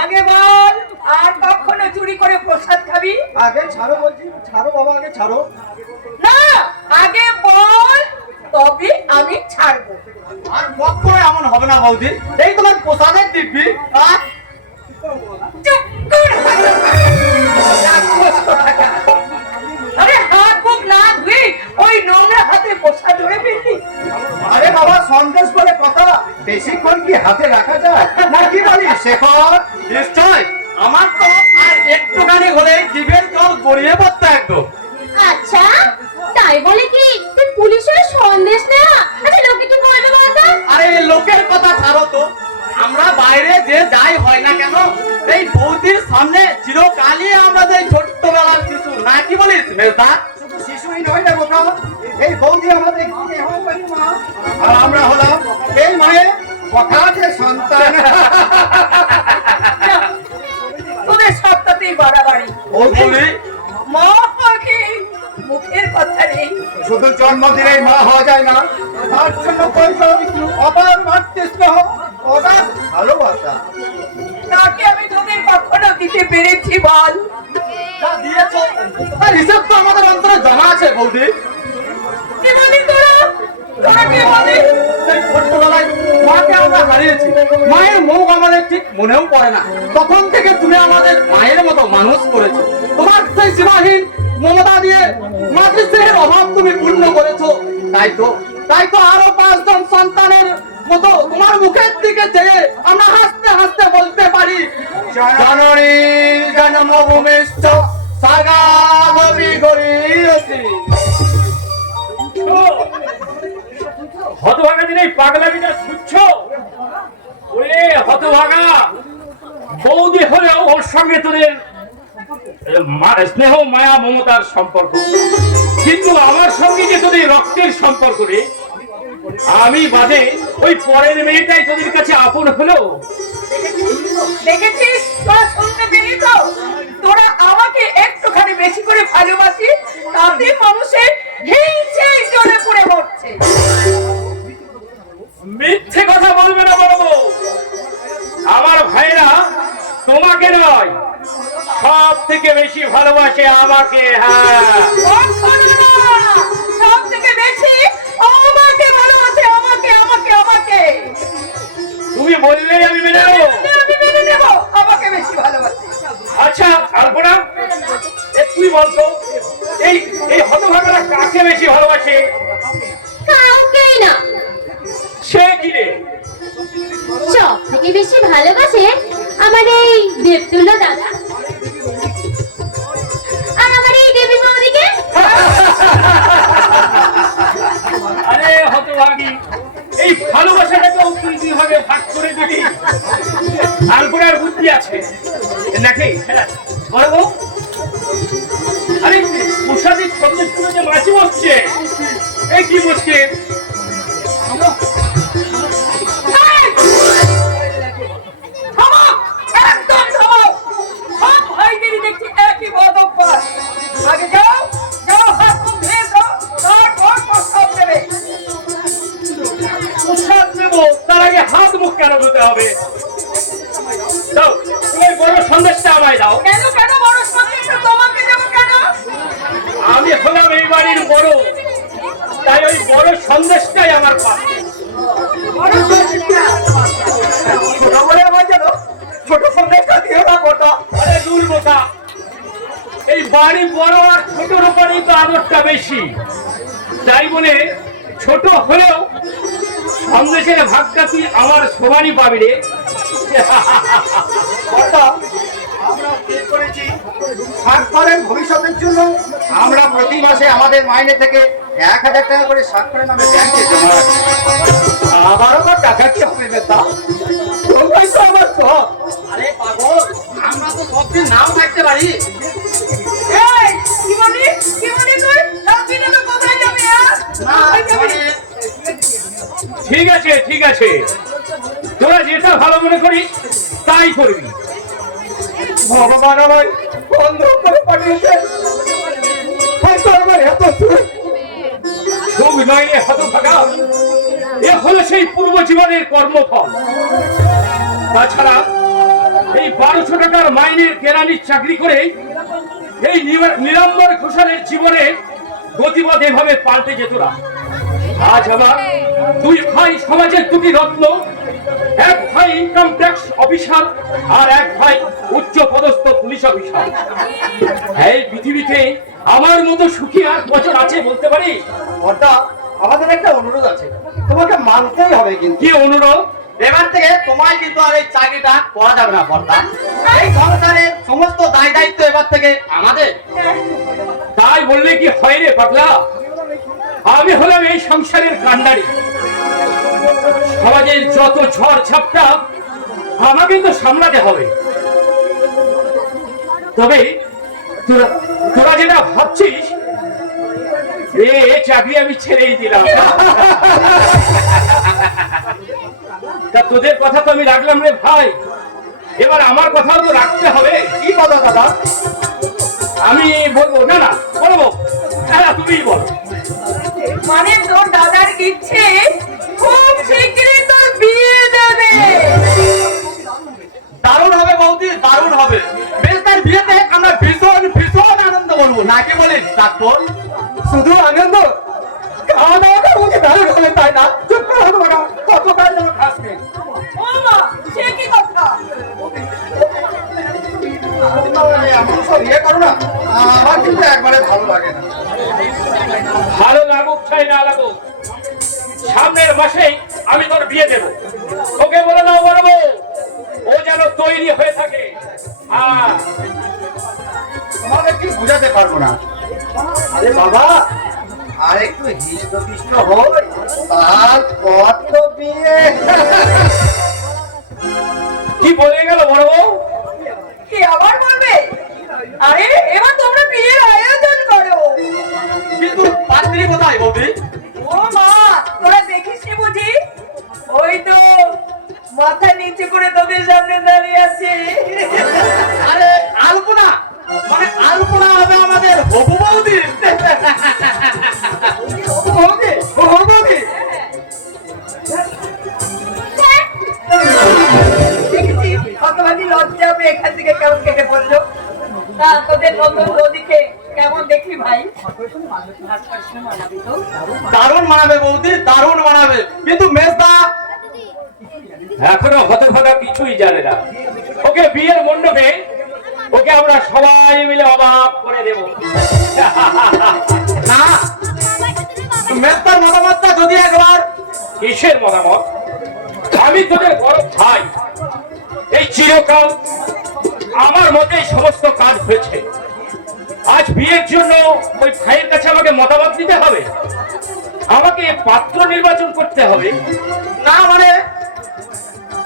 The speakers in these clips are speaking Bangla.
আগে বল আর কখনো চুরি করে প্রসাদ খাবি? আগে ছাড়ো বলছি, ছাড়ো বাবা, আগে ছাড়ো না, আগে বল তবে আমি ছাড়বো। আর কখনো এমন হবে না বৌদি, এই তোমার প্রসাদের দিব্যি। আরে হাত মুখ না ধুই ওই নোংরা হাতে প্রসাদ ধরে ফেললি? আরে বাবা, সন্দেশ বলে কথা, বেশিক্ষণ কি হাতে রাখা যায় না, কি বলিস শেখর? নিশ্চয়, আমার তো আর একটুখানি হলে জিভের জল গড়িয়ে পড়তো একদম। আচ্ছা তাই বলে কি তুই পুলিশের সন্দেশ না? আচ্ছা লোকে কি বলবে বলতো? আরে লোকের কথা ছাড়ো তো, আমরা বাইরে যে যাই হয় না কেন, এই বৌদির সামনে চিরকালই আমাদের ছোট্টবেলার শিশু, না কি বলিস মেজদা? শুধু শিশুই নয় না গোটা, এই বৌদি আমাদের মা, আর আমরা হলাম এই মায়ের কথাতে সন্তান। তোদের সবটাতেই বাড়াবাড়ি। ও বলি মা পাখি মুখের কথা নেই। শুধু জন্মদিনেই মা হওয়া যায় না, তার জন্য প্রয়োজন অপার মাতৃ স্নেহ, অগাধ ভালোবাসা। তাকে আমি তোদের কখনো দিতে পেরেছি বল? যা দিয়েছো তার হিসাব তো আমাদের অন্তরে জমা আছে বৌদি। কি বলি তোরা? তোরা কি বলিস? সেই ছোট্টবেলায় মাকে আমরা হারিয়েছি, মায়ের মুখ আমাদের ঠিক মনেও পড়ে না। তখন থেকে তুমি আমাদের মায়ের মতো মানুষ করেছো, তোমার সেই সীমাহীন মমতা দিয়ে মাতৃস্নেহের অভাব তুমি পূর্ণ করেছো। তাই তো আরো 5 জন সন্তানের মতো তোমার মুখের দিকে চেয়ে আমরা হাসতে হাসতে বলতে পারি, জননী জন্মভূমিশ্চ সাগাগবি গরীয়সি। হতভাগা দিন এই পাগলামিটা শুচ্ছ? ওরে হতভাগা, বৌদি হলেও ওর সঙ্গে তোদের স্নেহ মায়া মমতার সম্পর্ক, কিন্তু আমার সঙ্গে যে তোদের রক্তের সম্পর্ক রে, আমি বাদে ওই পরের মেয়েটাই তোদের কাছে আপন হলো। দেখেছিস তোরা শুনতে পেলি তো? তোরা আমাকে একটুখানি বেশি করে ভালোবাসি, তাতে মানুষের হিংসে জ্বলে পুড়ে মরছে। মিথ্যে কথা বলবে না বলবো, আমার ভাইরা তোমাকে নয় সব থেকে বেশি ভালোবাসে আমাকে। হ্যাঁ, সব থেকে বেশি আমাকে ভালোবাসে, আমাকে আমাকে আমাকে বললেই আমি মেনে নেবো। আমি মেনে নেব আমাকে বেশি ভালোবাসে। আচ্ছা আলপনা, তুই বলতো এই এই হতভাগারা কাকে বেশি ভালোবাসে? কাউকেই না। সে কি রে? সব থেকে বেশি ভালোবাসে আমার এই দেবতুল্য দাদা আর আমার এই দেবী বৌদিকে। আরে হতভাগী, এই ভালোবাসাটাকেও তুই দুই ভাগে ভাগ করে দিবি? আলপনার বুদ্ধি আছে নাকি? বড় বউ, আরে প্রসাদের সঙ্গে সঙ্গে যে মাছি বসছে, এই কি বসছে? থামো, একদম থামো। সব ভাইদেরই দেখছি একই বদ অভ্যাস। আগে যাও, যাও হাত মুখ ধুয়ে এসো, তারপর প্রস্তাব দেবে। প্রসাদ নেবো, তার আগে হাত মুখ কেন ধুতে হবে? দাও, তুমি বড় সন্দেশটা আমায় দাও। কেন কেন বড় সন্দেশটা তোমাকে দেবো কেন? আমি হলাম এই বাড়ির বড়, তাই ওই বড় সন্দেশটাই আমার পাপ। বড় সন্দেশটা? ছোট বলে আমার যেন ছোট সন্দেশটা দিও না গোটা। আরে দূর বোকা, এই বাড়ি বড় আর ছোটর উপরেই তো আদরটা বেশি, তাই বলে ছোট হলেও সন্দেশের ভাগটা তুই আমার সমানই পাবি রে। অর্থাৎ আমরা ঠিক করেছি স্বাক্ষরের ভবিষ্যতের জন্য আমরা প্রতি মাসে আমাদের মাইনে থেকে 1000 টাকা করে স্বাক্ষরের নামে ব্যাংকে জমা রাখি। আবার আবার টাকা কি হবে বেটা? তোমরাই তো আমার সব। আরে পাগল, আমরা তো সবদিন নাম থাকতে পারি। এই কি বলি তুই? রাত্রি না তো কোথায় যাবি? না মানে ঠিক আছে ঠিক আছে, তোরা যেটা ভালো মনে করিস তাই করবি। ভগবান আমায় বন্ধ করে পাঠিয়েছে। হয়তো আমার এত সুখ সুখ নয় রে হতভাগা, এ হলো সেই পূর্ব জীবনের কর্মফল। তাছাড়া এই 1200 টাকার মাইনের কেরানির চাকরি করে এই নিরম্বর ঘোষালের জীবনে গতিপথ এভাবে পাল্টে যেত না। আজ আমার দুই ভাই সমাজের দুটি রত্ন, এক ভাই ইনকাম ট্যাক্স অফিসার আর এক ভাই উচ্চ পদস্থ পুলিশ অফিসার। এই পৃথিবীতে আমার মতো সুখী আর বছর আছে বলতে পারি? বর্দা, আমাদের একটা অনুরোধ আছে, তোমাকে মানতেই হবে। কিন্তু কি অনুরোধ? এবার থেকে তোমায় কিন্তু আর এই চাকরিটা করা যাবে না বর্দা। এই সংসারের সমস্ত দায় দায়িত্ব এবার থেকে আমাদের। তাই বললে কি হয় রে পাগলা? আমি হলাম এই সংসারের কান্ডারি, সমাজের যত ঝড় ঝাপটা আমাকে তো সামলাতে হবে। তবে তোরা যেটা ভাবছিস এ চাকরি আমি ছেড়েই দিলাম। তা তোদের কথা তো আমি রাখলাম রে ভাই, এবার আমার কথাও তো রাখতে হবে। কি কথা দাদা? আমি বলবো না? না বলবো না, তুমিই বলো। মানে তোর দাদার ইচ্ছে খুব শিগগিরই তোর বিয়ে দেবে। দারুণ হবে বৌদি, দারুণ হবে। বেশ, তার বিয়েতে আমরা ভীষণ ভীষণ আনন্দ করবো, নাকি বলিস ডাক্তার? শুধু আনন্দ, খাওয়া দাওয়াটা বুঝি দারুণ হবে, তাই না? চুপ করে হতো বাবা, কত কাজ যেন খাস নে। ও মা, সে কি কথা? এমন সব ইয়ে করো না, আমার কিন্তু একবারে ভালো লাগে না। ভালো লাগুক চাই না লাগুক, সামনের মাসেই আমি তোর বিয়ে দেব। ওকে বলে দাও বলবো ও যেন তৈরি হয়ে থাকে। তোমাদের কি বুঝাতে পারবো না। আরে বাবা, আর একটু হৃষ্টপিষ্ট হই, তারপর তো বিয়ে। কি বলে গেল বড় বউ? কি আবার বলবে? আরে এবার তোমরা বিয়ের আয়োজন করো। কিন্তু পাত্রী কোথায় বৌদি? ও মা, তোরা দেখিসনি বুঝি? ওই তো মাথা নিচে করে তোদের সামনে দাঁড়িয়ে আছে। আরে আলপনা, মানে আলপনা হবে আমাদের হবু বৌদি। বৌদি, ও হবু বৌদি। দেখেছিস হতভাগী লজ্জা পেয়ে এখান থেকে কেমন কেটে পড়লো। তা তোদের নতুন বৌদিকে কেমন দেখলি ভাই? দারুণ মানাবে বৌদি, দারুণ মানাবে। কিন্তু মেজদা এখনো হতভাগা কিছুই জানে না। ওকে বিয়ের মণ্ডপে ওকে আমরা সবাই মিলে অবাক করে দেব। না, মেয়েটার মতামতটা যদি একবার। কিসের মতামত? আমি তোদের বড় ভাই, এই চিরকাল আমার মতে সমস্ত কাজ হয়েছে। আজ বিয়ের জন্য ওই ভাইয়ের কাছে আমাকে মতামত দিতে হবে, আমাকে পাত্র নির্বাচন করতে হবে। না মানে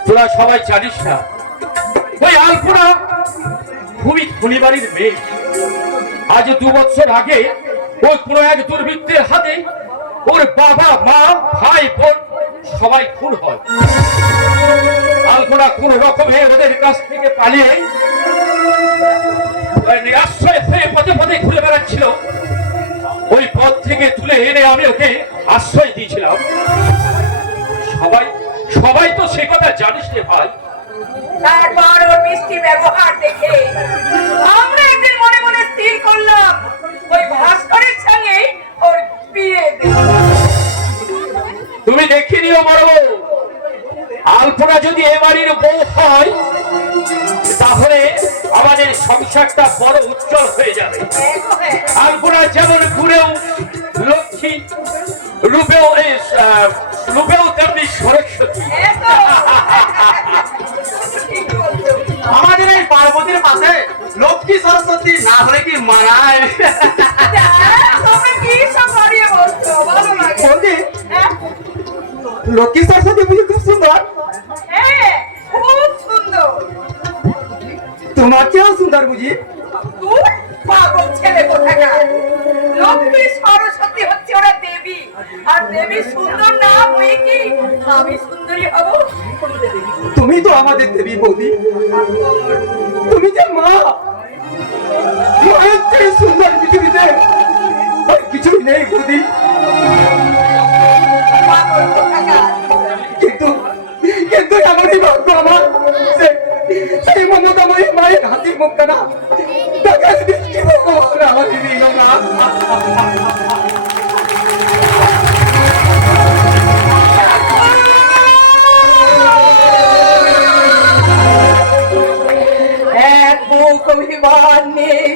তোরা সবাই জানিস না, ওই আলপনা খুবই ধনী বাড়ির মেয়ে। আজ 2 বছর আগে ওই কোনো এক দুর্বৃত্তের হাতে ওর বাবা, মা, ভাই, বোন সবাই খুন হয়। আলপনা কোন রকমে ওদের কাছ থেকে পালিয়ে নিরাশ্রয় হয়ে পথে পথে ঘুরে বেড়াচ্ছিল। ওই পথ থেকে তুলে এনে আমি ওকে আশ্রয় দিয়েছিলাম। সবাই সবাই তো সে কথা জানিস রে ভাই। তারপর ওর মিষ্টি ব্যবহার দেখে আমরা একদিন মনে মনে স্থির করলাম ওই ভাস্করের সঙ্গে ওর বিয়ে দেব। তুমি দেখে নিও বড় বউ, আলপনা যদি এ বাড়ির বউ হয় তাহলে আমাদের সংসারটা বড় উজ্জ্বল হয়ে যাবে। আলপনা যেমন ঘুরেও লক্ষ্মী, রূপেও তেমনি সরস্বতী। আমাদের এই পার্বতীর পাশে লক্ষ্মী সরস্বতী না হলে কি মানায়? তোমরা কি সব বাড়িয়ে বলছো? ভালো লাগে। বৌদি, লক্ষ্মী সরস্বতী বুঝি খুব সুন্দর? হ্যাঁ, খুব সুন্দর। তোমার চেয়েও সুন্দর বুঝি? তুই পাগল ছেলে কোথাকার। লক্ষ্মী সরস্বতী হচ্ছে ওরা দেবী, আর দেবী সুন্দর না হয়ে কি আমি সুন্দরী হব? তুমি তো আমাদের দেবী বৌদি, তুমি যে মা, মায়ের চেয়ে সুন্দর পৃথিবীতে আর কিছুই নেই বৌদি। পাগল কোথাকার। কিন্তু কিন্তু এমনই ভাগ্য আমার, সেই মমতাময়ী মায়ের হাসির মুখটা না তাকে দৃষ্টি ভগবান আমাকে দিল না। এক মুখ অভিমান নেই,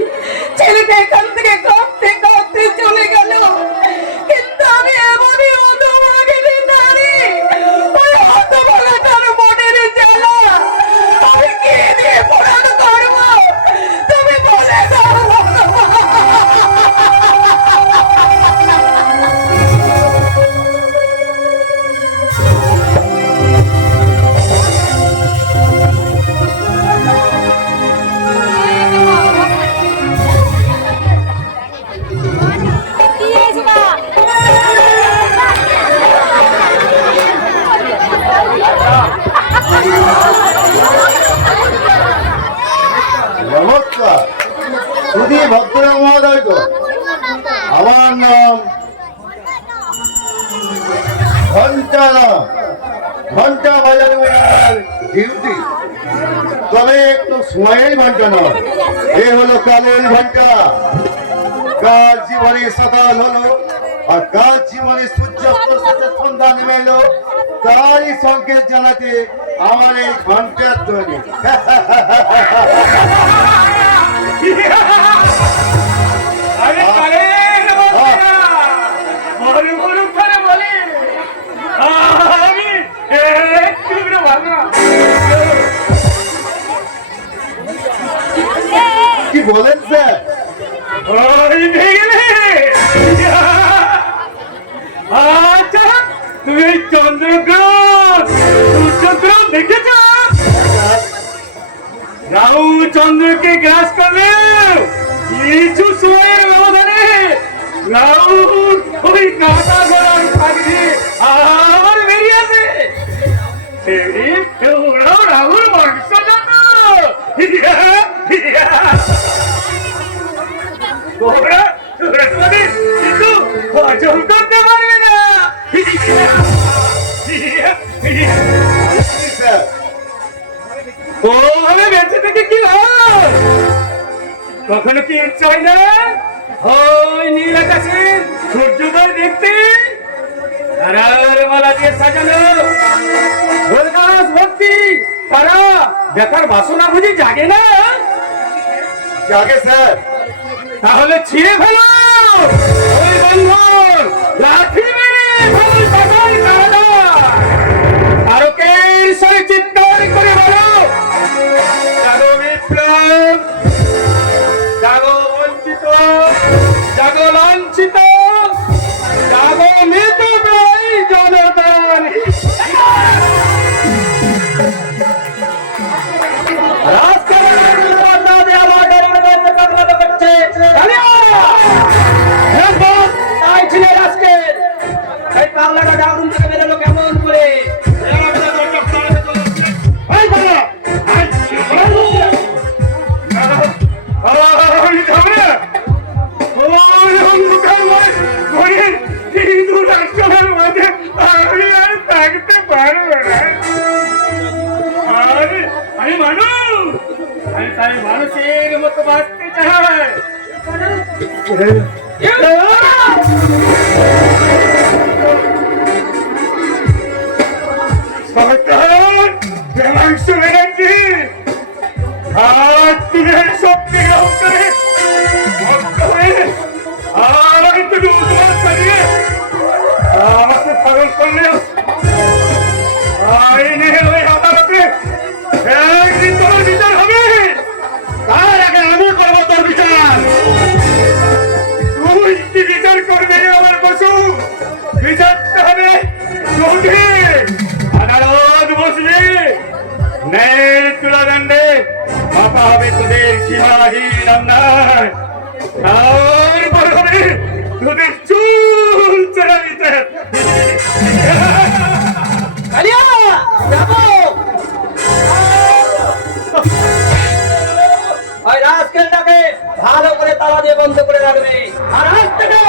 ছেলেটা এখান থেকে কাঁদতে কাঁদতে চলে গেল। কিন্তু আমি এমনই হতভাগিনী নারী, ওই হতভাগাটার মনের জ্বালা আমি কে দিয়ে পূরণ করবো? তুমি বলে দাও ভগবান। নমস্কার, সুধী ভক্ত মহোদয়, আমার নাম ঘন্টারাম। ঘন্টা বাজানো আমার ডিউটি, তবে একটু সময়ের ঘন্টা নয়, এ হলো কালের ঘন্টা। কার জীবনে সকাল হলো আর কার জীবনে সূর্যাস্ত শেষে সন্ধ্যা নেমে এলো, তারই সংকেত জানাতে আমার এই ঘন্টার ধ্বনি। আরে কালের বন্ধুরা, বড় বড় করে বলি, আমি একটু ভালো না। কি বলেন স্যার? ওই দেখলে? আচ্ছা, তুমি এই চন্দ্রগ্রহণ সূর্যগ্রহণ দেখেছ? রাহু চন্দ্রকে গ্রাস করলে কিছু সময়ের ব্যবধানে রাহু ওই কাটা গলার থাকবে আবার বেরিয়ে আসে। ওরাও রাহুর বংশজাত। তোমরা তোমাদের কিন্তু হজম করতে পারবে না। স্যার, ওভাবে বেঁচে থেকে কি লাভ? কখনো কি ইচ্ছা হয় না ওই নীল আকাশে সূর্যোদয় দেখতে? তারার মালা দিয়ে সাজানো গোলগাছ ভর্তি দেখার বাসনা বুঝি জাগে না? জাগে স্যার। তাহলে ছিঁড়ে ফেলো ওই বন্ধন, লাঠি মেরে ফেল তাদের কাঁধে। তারকের স্বরে চিৎকার করে বলো, জাগো বিপ্লব, জাগো বঞ্চিত, জাগো লাঞ্ছিত, জাগো মৃতপ্রায় জনগণ। মানুষের মতো বাঁচতে চায়। আমাকে পাগল করলে আইনে ওই আদালতে একদিন তোমার বিচার হবে। তার আগে আমি করবো তোর বিচার। তুই কি বিচার করবে আমার পশু? বিচারটা হবে কোর্টে, আদালত বসবে, ন্যায় তুলাদণ্ডে মাপা হবে তোদের সীমাহীন অন্যায়। তারপর হবে তোদের চুল চেরা বিচার। ভালো করে তালা দিয়ে বন্ধ করে রাখবে, আর আজ থেকে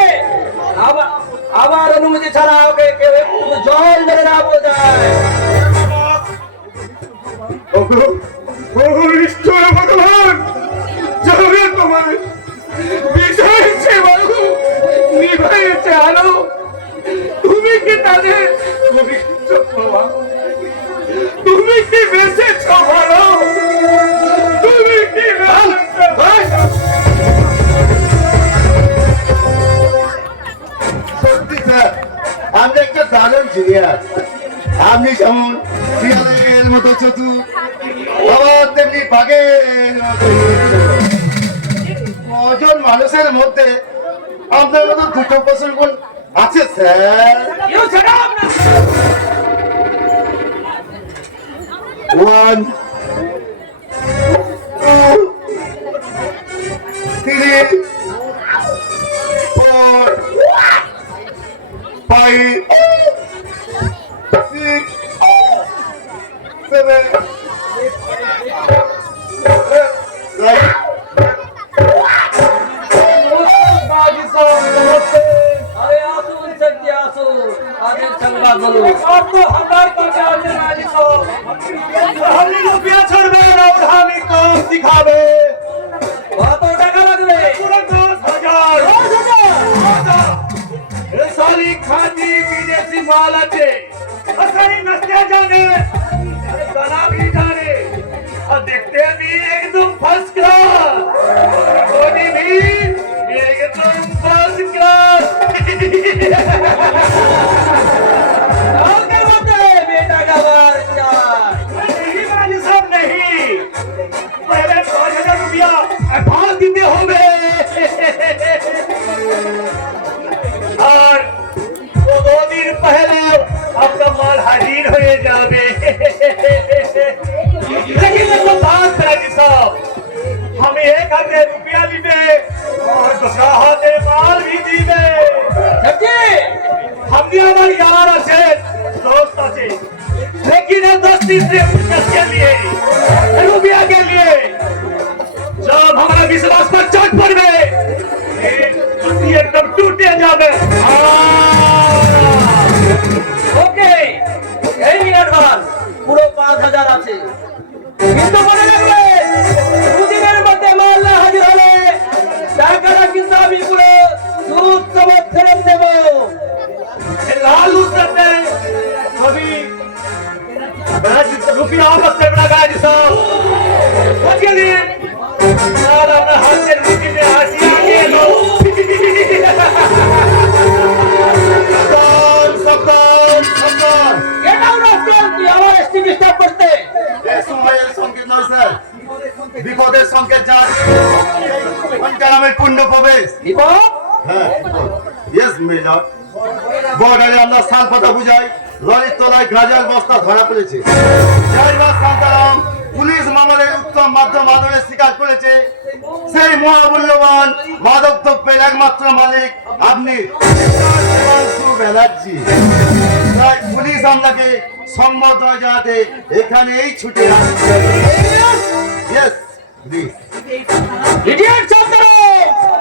আবার অনুমতি ছাড়া ওকে কেউ একটু জল ধরে না বোঝায়। ভগবান যাবে তোমার বিষয়েছে বাবু, নিভাইছে আলো। তুমি কি তাদের ভবিষ্যৎ বাবা? তুমি কি বেঁচেছ ভালো? তুমি কি সত্যি স্যার, আমরা একটা দারুণ সিরিয়াল। আপনি যেমন শিয়ালের মতো চতুর, আবার তেমনি বাঘের মতো হিংস্র। কজন মানুষের মধ্যে আপনার মতো দুটো পশুর গুণ আছে স্যার। One, two, three, 4, 5, 6, 7, 8, দিখাবে কত টাকা লাগবে? 10,000। साली खाती विदेशी माल আছে, असानी नस्ते जाने, बना भी जाने, और देखते भी एकदम फर्स्ट क्लास, बॉडी भी एकदम फर्स्ट क्लास। और क्या बोलते हैं बेटा का बार चार? नहीं राजी साहब नहीं, पहले 5,000 रुपया एडवांस देते होंगे, और 2 दिन पहले आपका माल हाजिर हो जावे। लेकिन तो बात राजी साहब, हम 1,000 रुपया दीबे और दूसरा हाथे माल भी दीबे। हमने हमारे यार আছে, दोस्त আছে, लेकिन ये दोस्ती सिर्फ के लिए, रुपया के लिए। जब हमारा विश्वास पर चोट पड़े, एकदम टूटे जावे। ওকে, এই অ্যাডভান্স পুরো 5,000 আছে, কিন্তু মনে রাখবে 2 দিনের মধ্যে মাল না হাজির হলে টাকাটা কিন্তু আমি পুরো সুদ সমেত ফেরত দেব। लाल उसने अभी रुपया वापस करना गाजी साहब। বাঁচিয়ে দিন। আর আপনার হাতের মুঠিতে হাসি আগে এলো। সাবধান, সাবধান। এটাও রাস্কেল, তুই আমার এসটি ডিস্টার্ব করতে। এ সময়ের সংকেত নয় স্যার, বিপদের সংকেত যার ঘন্টা নামের পূর্ণ প্রবেশ। বিপদ? হ্যাঁ, ইয়েস মেজর। বর্ডারে আমরা সাল পাতা বুঝাই, লরির তলায় গাজার বস্তা ধরা পড়েছে। ড্রাইভার শান্তারাম পুলিশ মামলার উত্তম মাধ্যম মাদকের স্বীকার করেছে। সেই মহামূল্যবান মাদক দ্রব্যের একমাত্র মালিক আপনি, হিমাংশু ব্যানার্জি। তাই পুলিশ আপনাকে সম্মত হয়ে যাতে এখানেই ছুটে আসছে। Yes please. ইডিয়েট ছাত্ররা,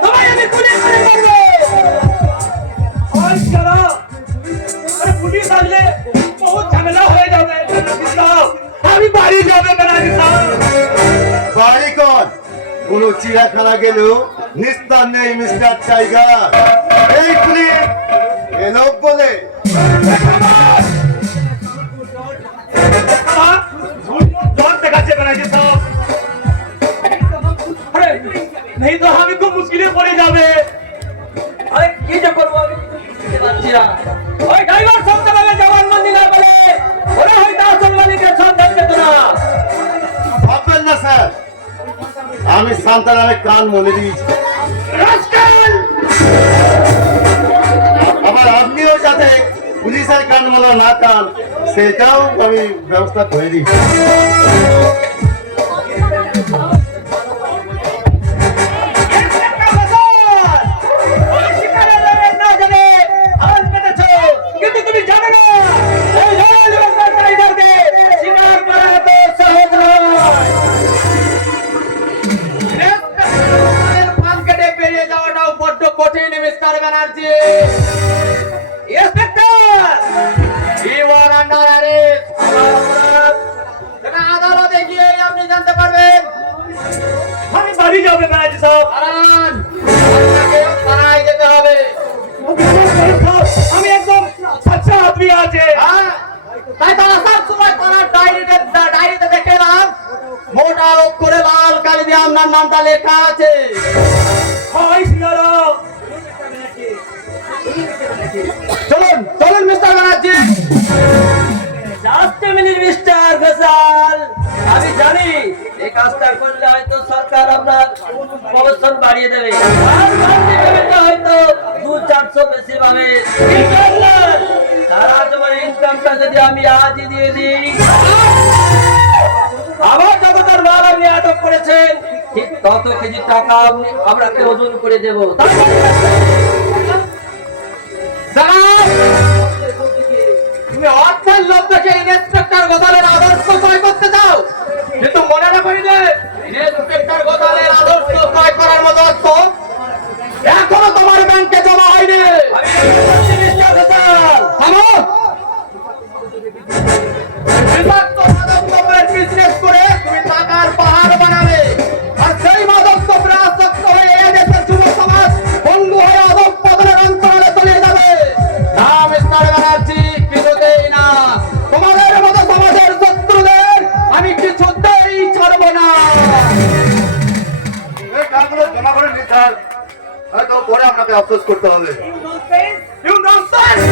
তোমায় আমি পুলিশ করে মারবো। ওই শালা, আরে পুলিশ আসলে বহুত ঝামেলা হয়ে যাবে। আমি বাড়ি যাবে ব্যানার্জি সাহেব। বাড়ি কর, কোন চিড়িয়াখানা গেলেও নিস্তার নেই মিস্টার টাইগার। এই পুলিশ এলো বলে जोर देखाচ্ছে ব্যানার্জি সাহেব। আরে नहीं तो हम को मुश्किले पड़े যাবে। আরে কি যে করবো আমি বুঝতে পারছি না। ওই ড্রাইভার সবটা বলে জবানবন্দি না বলে ওরা হয়তো আসল মালিকের সন্ধান পেত না। ভাববেন না স্যার, আমি শান্তারামের কান মনে দিয়েছি। রাস্কেল! আবার আপনিও যাতে পুলিশের কান মনে না কান, সেটাও আমি ব্যবস্থা করে দিয়েছি। কিন্তু তুমি জানো না এই রয়্যাল বেঙ্গল টাইগারকে শিকার করা এত সহজ নয়। পান কেটে পেরিয়ে যাওয়াটাও বড্ড কঠিন mister Banerjee. Inspector, you are under arrest. আদালতে গিয়ে আপনি জানতে পারবেন। আমি বাড়ি যাবে ব্যানার্জি সাহেব। দাঁড়ান, আপনাকে থানায় যেতে হবে। আমি একদম আচ্ছা আদমি আছে। হ্যাঁ, তাই তো আসার সময় থানার ডায়েরিতে দেখে এলাম, মোটা অক্ষরে লাল কালি দিয়ে আপনার নামটা লেখা আছে। হাই সিয়ারাম। চলুন চলুন mister Banerjee. Just minute mister facial, আমি জানি এই কাজটা করলে হয়তো সরকার আপনার প্রমোশন বাড়িয়ে দেবে, আর বাড়তি পেমেন্টটা হয়তো 200-400 বেশি পাবে। সারা জীবন ইনকামটা যদি আমি আজই দিয়ে দিই, আবার যত তার মাল আপনি আটক করেছেন ঠিক তত কেজি টাকা আপনি আপনাকে ওজন করে দেবো। তুমি অর্থের লোভ দেখে ইন্সপেক্টর গোদালের আদর্শ ক্রয় করতে চাও, কিন্তু মনে রাখি যে ইন্সপেক্টর গোদালের আদর্শ ক্রয় করার মতো অর্থ এখনো তোমার ব্যাংকে জমা হয়নি। বিজনেস করে তুমি টাকার পাহাড় বানাবে, আর সেই মাদক তোমরা আসক্ত হয়ে এই দেশের যুব সমাজ বন্ধু হয়ে অদক পতনের অন্তরালে তলিয়ে যাবে। না মিস্টার ব্যানার্জি, কিছুতেই না। তোমাদের মতো সমাজের শত্রুদের আমি কিছুতেই ছাড়বো না। এই টাকাগুলো জমা করে নিতে হবে, হয়তো পরে আপনাকে আফসোস করতে হবে। You nonsense!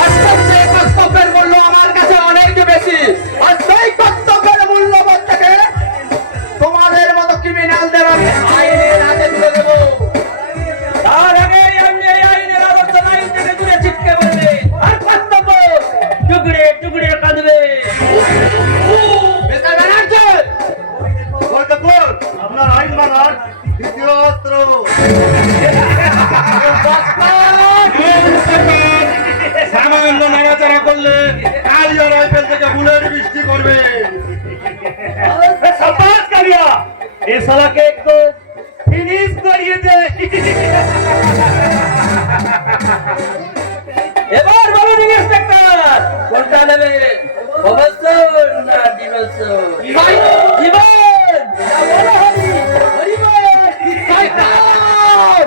অর্থের কর্তব্যের মূল্য আমার কাছে অনেক বেশি, আর সেই কর্তব্যের মূল্যবোধ থেকে তোমাদের মতো ক্রিমিনালদের আমি আইনের হাতে তুলে দেবো। তার আগে আপনি এই আইনের আদর্শ আইন থেকে দূরে ছিটকে পড়বে, আর কর্তব্য টুকরে টুকরে কাঁদবে। মিস্টার ব্যানার্জি, আপনার আইন মানার দ্বিতীয় অস্ত্র। সামান্য নাড়াচাড়া করলে কালিয়া রাইফেল থেকে বুলেট বৃষ্টি করবে। शाबाश कालिया, ये साला के एक तो फिनिश करिए दे। এবার বলুন ইন্সপেক্টর, কোনটা নেবে, প্রমোশন না ডিমোশন? জীবন না বড় হরি, হরিবল শয়তান।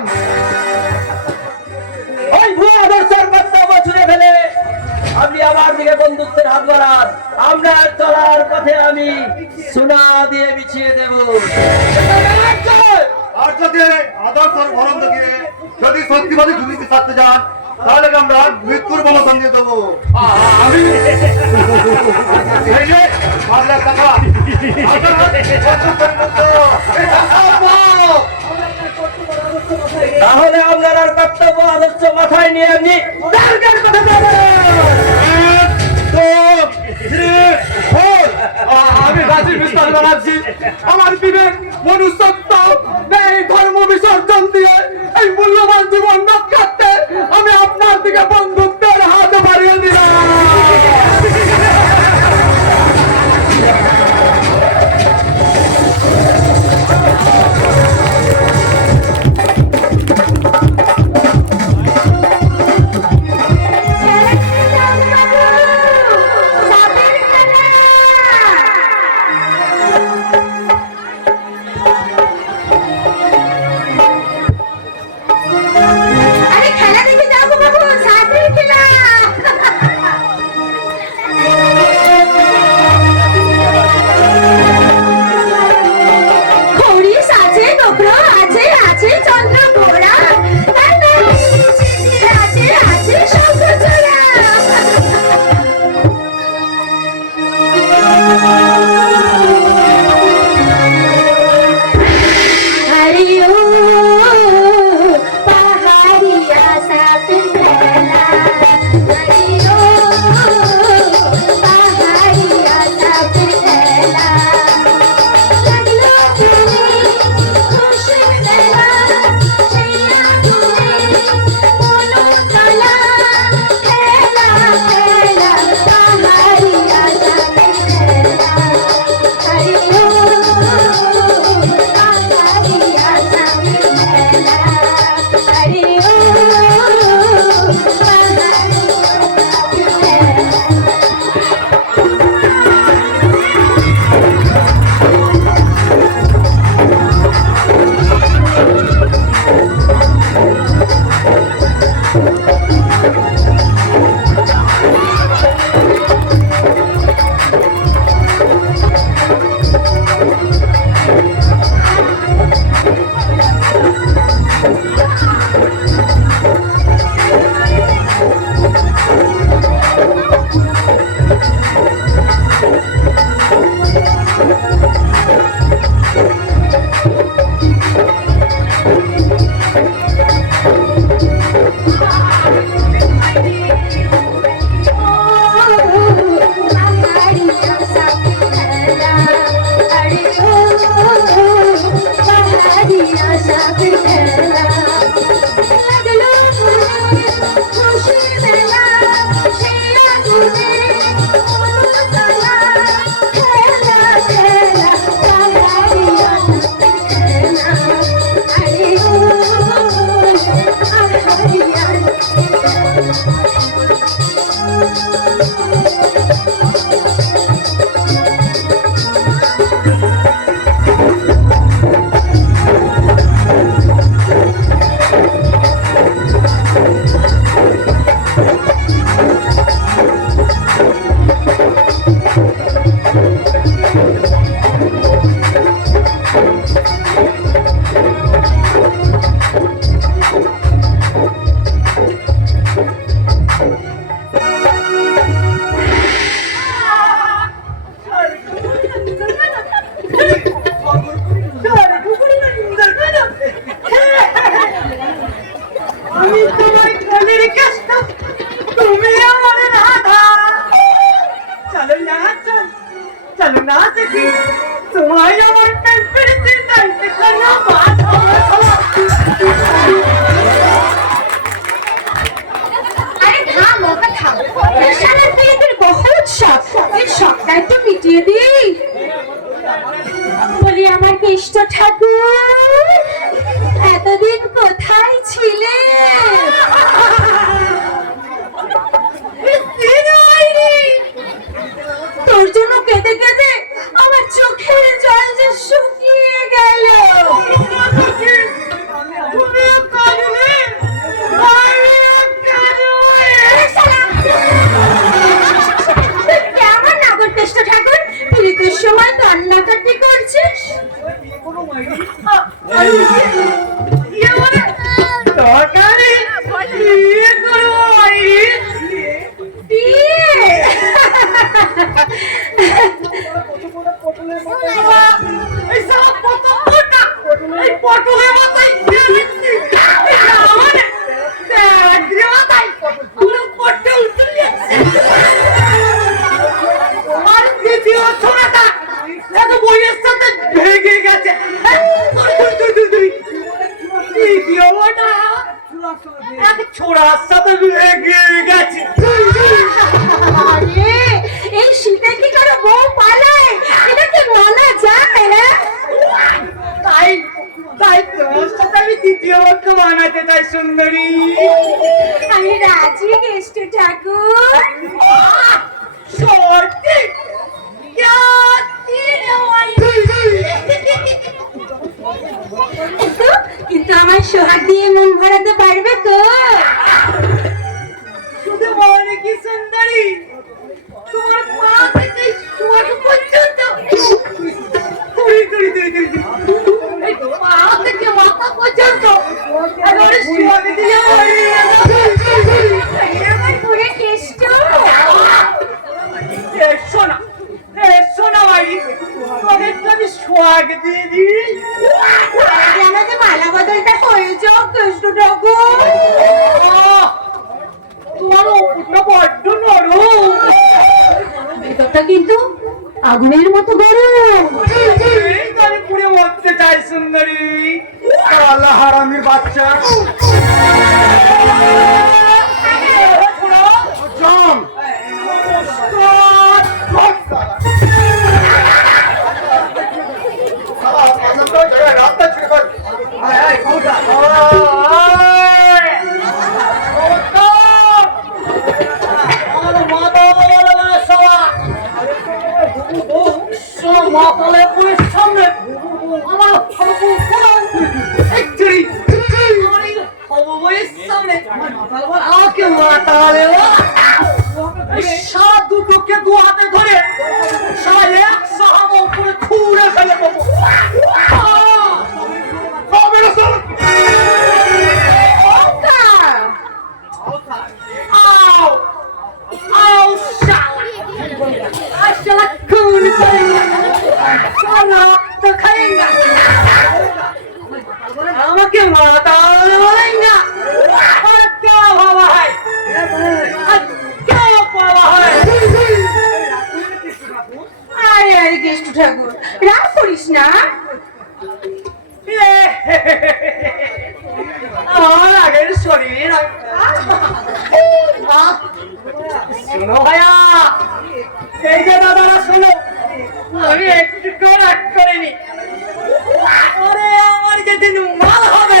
ওই ভুয়া আদর্শের কর্তব্য ছুঁড়ে ফেলে আপনি আবার দিকে বন্ধুত্বের হাত বাড়ান। আমরা চলার পথে আমি সোনা দিয়ে বিছিয়ে দেব। আর যদি আদর্শের ভরণ দেখিয়ে যদি সত্যিবাদী দুর্নীতি ছাড়তে যান, তাহলে আমরা মৃত্যুর বনসন দিয়ে দেবো। আমি এই যে 5 লাখ টাকা তাহলে আপনার কর্তব্য আদর্শ মাথায় নিয়ে আপনি টার্গেট করতে পারবেন। আমি রাজি বিস্তার জানাচ্ছি, আমার বিবেক মনুষ্যত্ব এই ধর্ম বিসর্জন দিয়ে এই মূল্যবান জীবন রক্ষার্থে আমি আপনার দিকে বন্ধুত্বের হাত বাড়িয়ে দিলাম। আরে খেলা দেখে যাও গো বাবু, সাথেই খেলা। হরিশ আছে, নগ্র আছে, আছে চন্দ্র ঘোড়া, তার নামে আছে, আছে শঙ্খচূড়া। हरि ओम पहाड़िया साथ फैला, हरि ओम पहाड़िया साथ फैला, लगलो तुम्हें खुश मेला, छैया तुम्हें बोलो चला, फैला फैला पहाड़िया साथ फैला, हरि ओम पहाड़िया साथ फैला, हरि ओम पहाड़िया साथ फैला। पहाड़िया साथ फैला, हरि ओम पहाड़िया साथ फैला, लगलो तुम्हें खुशी मेला, छैया तुम्हें बोलो चला, फैला फैला पहाड़िया साथ फैला, हरि ओम पहाड़िया আমি তোমার কালের কষ্ট, তুমি আমার রাধা। চলো না চল, চলো না দেখি তোমায় আমার পেছনে যাইতে কোনো বাধা। আরে থামো থামো, সারা দিনের বহুত শখ, এই শখটা একটু মিটিয়ে দিই। বলি আমার কেষ্ট ঠাকুর, এতদিন কোথায় ছিলে? তোর জন্য কেঁদে কেঁদে আমার চোখের জল যে শুকিয়ে গেল। তুমিও কাঁদলে, আমিও কাঁদবো। গেছে। দ্বিতীয়টা এক ছোড়ার সাথে লেগে গেছে। আরে এই শীতে কি কারো বউ পালায়? এটা কি মানা যায় না? তাই তাই তোমার সাথে আমি দ্বিতীয়বার বানাতে চাই সুন্দরী। আমি রাজি কেষ্ট ঠাকুর। সত্যি কিন্তু আমার সোহাগ দিয়ে মন ভরাতে পারবে তো? শুধু মনে কি সুন্দরী, তোমার পা থেকে সোহাগ পর্যন্ত এই পা থেকে মাথা পর্যন্ত একেবারে সোহাগ দিয়ে ভরিয়ে দাও। আমার পুরে কেষ্ট। শোনা শোনা ভাই, তোদের তো আমি সোহাগ দিয়ে দিই। আগে আমাদের মালা বদলটা হয়ে যাও কেষ্ট ঠাকুর। তোমার ওপরটা বড্ড নরম। ভেতরটা কিন্তু আগুনের মতো গরম। এই তো আমি পুড়ে মরতে চাই সুন্দরী। আল্লাহ হারামির বাচ্চা। জম রাস্তা ছিল আমাকে মাতালে সারা দুটোকে দু হাতে ধরে সারা এক সাহাম উপরে খুঁড়ে ফেলে দেবো। आओ आओ शाला खून करेगा, साला तो खाएगा, আমাকে মাতা বলেगा। और क्या भावा है, क्या पावा है? আরে আরে কেষ্ট ঠাকুর রাগ করিস না। আমার আগের শরীর শোনো ভাইয়া, এই যে দাদারা শোনো, আমি একটু রাগ করিনি। আরে আমার যেদিন মাল হবে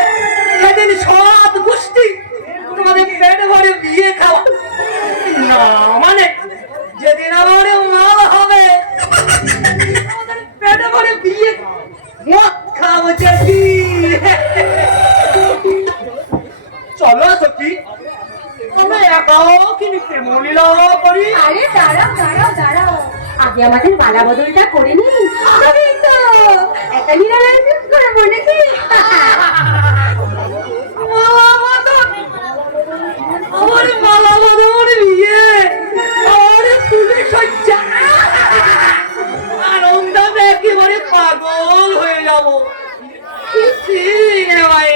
সেদিন সব গোষ্ঠী তোমাদের পেট ভরে বিয়ে খাওয়া না, মানে যেদিন আমার মাল হবে তোমাদের পেট ভরে বিয়ে মদ খাবো যেদিন। চলো সখী, আমরা একাও কিন্তু প্রেম লীলা করি। আরে দাঁড়াও দাঁড়াও দাঁড়াও, আগে আমাদের মালা বদলটা করে নি। আমি তো একটা নিরালয় করে মনে কি আমার মালা বদল বিয়ে, আমার ফুলে সজ্জা, আনন্দে একেবারে পাগল হয়ে যাবো। ভাই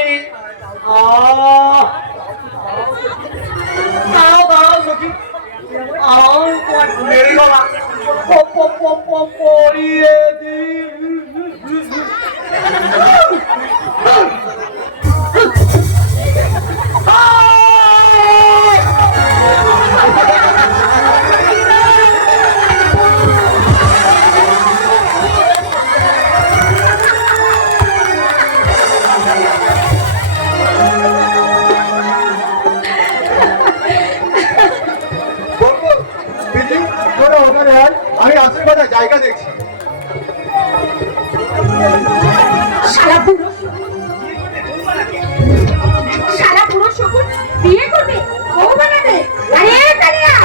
দাঁড়াও দাঁড়াও সখী, আমার মেরে গলা পরিয়ে দিই। আমি আশীর্বাদে জায়গা দেখছি। সারা পুরো শকুন বিয়ে করবে, বউ বানাবে। আরে কালিয়া,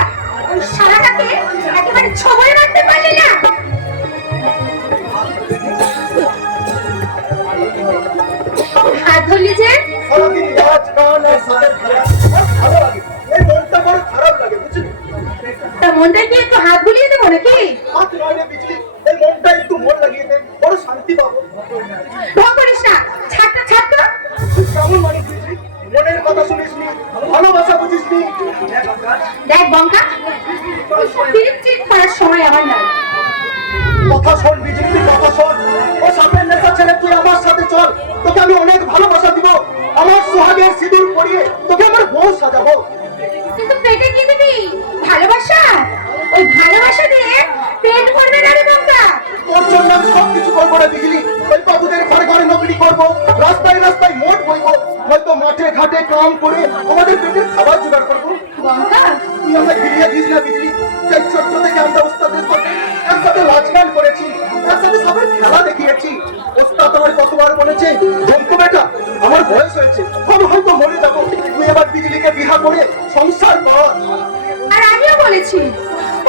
ওই শালাটাকে একেবারে ছবলে রাখতে পারলি না। হাত ধরলি যে সারাদিন নাচ গান আর সাথে ভালো লাগে, এই মনটা বড় খারাপ লাগে বুঝলি। তা মনটা কি একটু হাত বুলিয়ে দেবো নাকি? হাত নয় বিজলি, এই মনটা একটু মন লাগিয়ে দে, বড় শান্তি পাবো। ঢং করিস না, ছাড়টা ছাড়টা। কেমন মানুষ বিজলি, মনের কথা শুনিস নি, ভালোবাসা বুঝিস নি। দেখ বঙ্কা, চিট করার সময় আমার নাই। কথা শোন বিজলি, কথা শোন। ও সামনের নেশা আমি অনেক ভালোবাসা দিব, আমার সোহাগের সিঁদুর পরিয়ে তোকে আমার বউ সাজাবো। কিন্তু পেটে কি দিবি? ভালোবাসা? ওই ভালোবাসা দিয়ে পেট ভরবে না রে বাবা। তোর জন্য আমি সবকিছু করবো রে বিজলি। ওই বাবুদের ঘরে ঘরে নকরি করবো, রাস্তায় রাস্তায় মোট বইবো, হয়তো মাঠে ঘাটে কাম করে আমাদের পেটের খাবার জোগাড় করবো। গঙ্গা, তুই আমাকে ফিরিয়ে দিস না বিজলি। সেই ছোট্ট থেকে আমরা ওস্তাদের সাথে একসাথে লাচ গান করেছি, একসাথে সবাই খেলা দেখিয়েছি। ওস্তাদ আমার কতবার বলেছে, ধমকো বেটা, আমার বয়স হয়েছে, আমি হয়তো মরে যাবো, তুই এবার বিজলিকে বিহা করে সংসার কর। আর আমিও বলেছি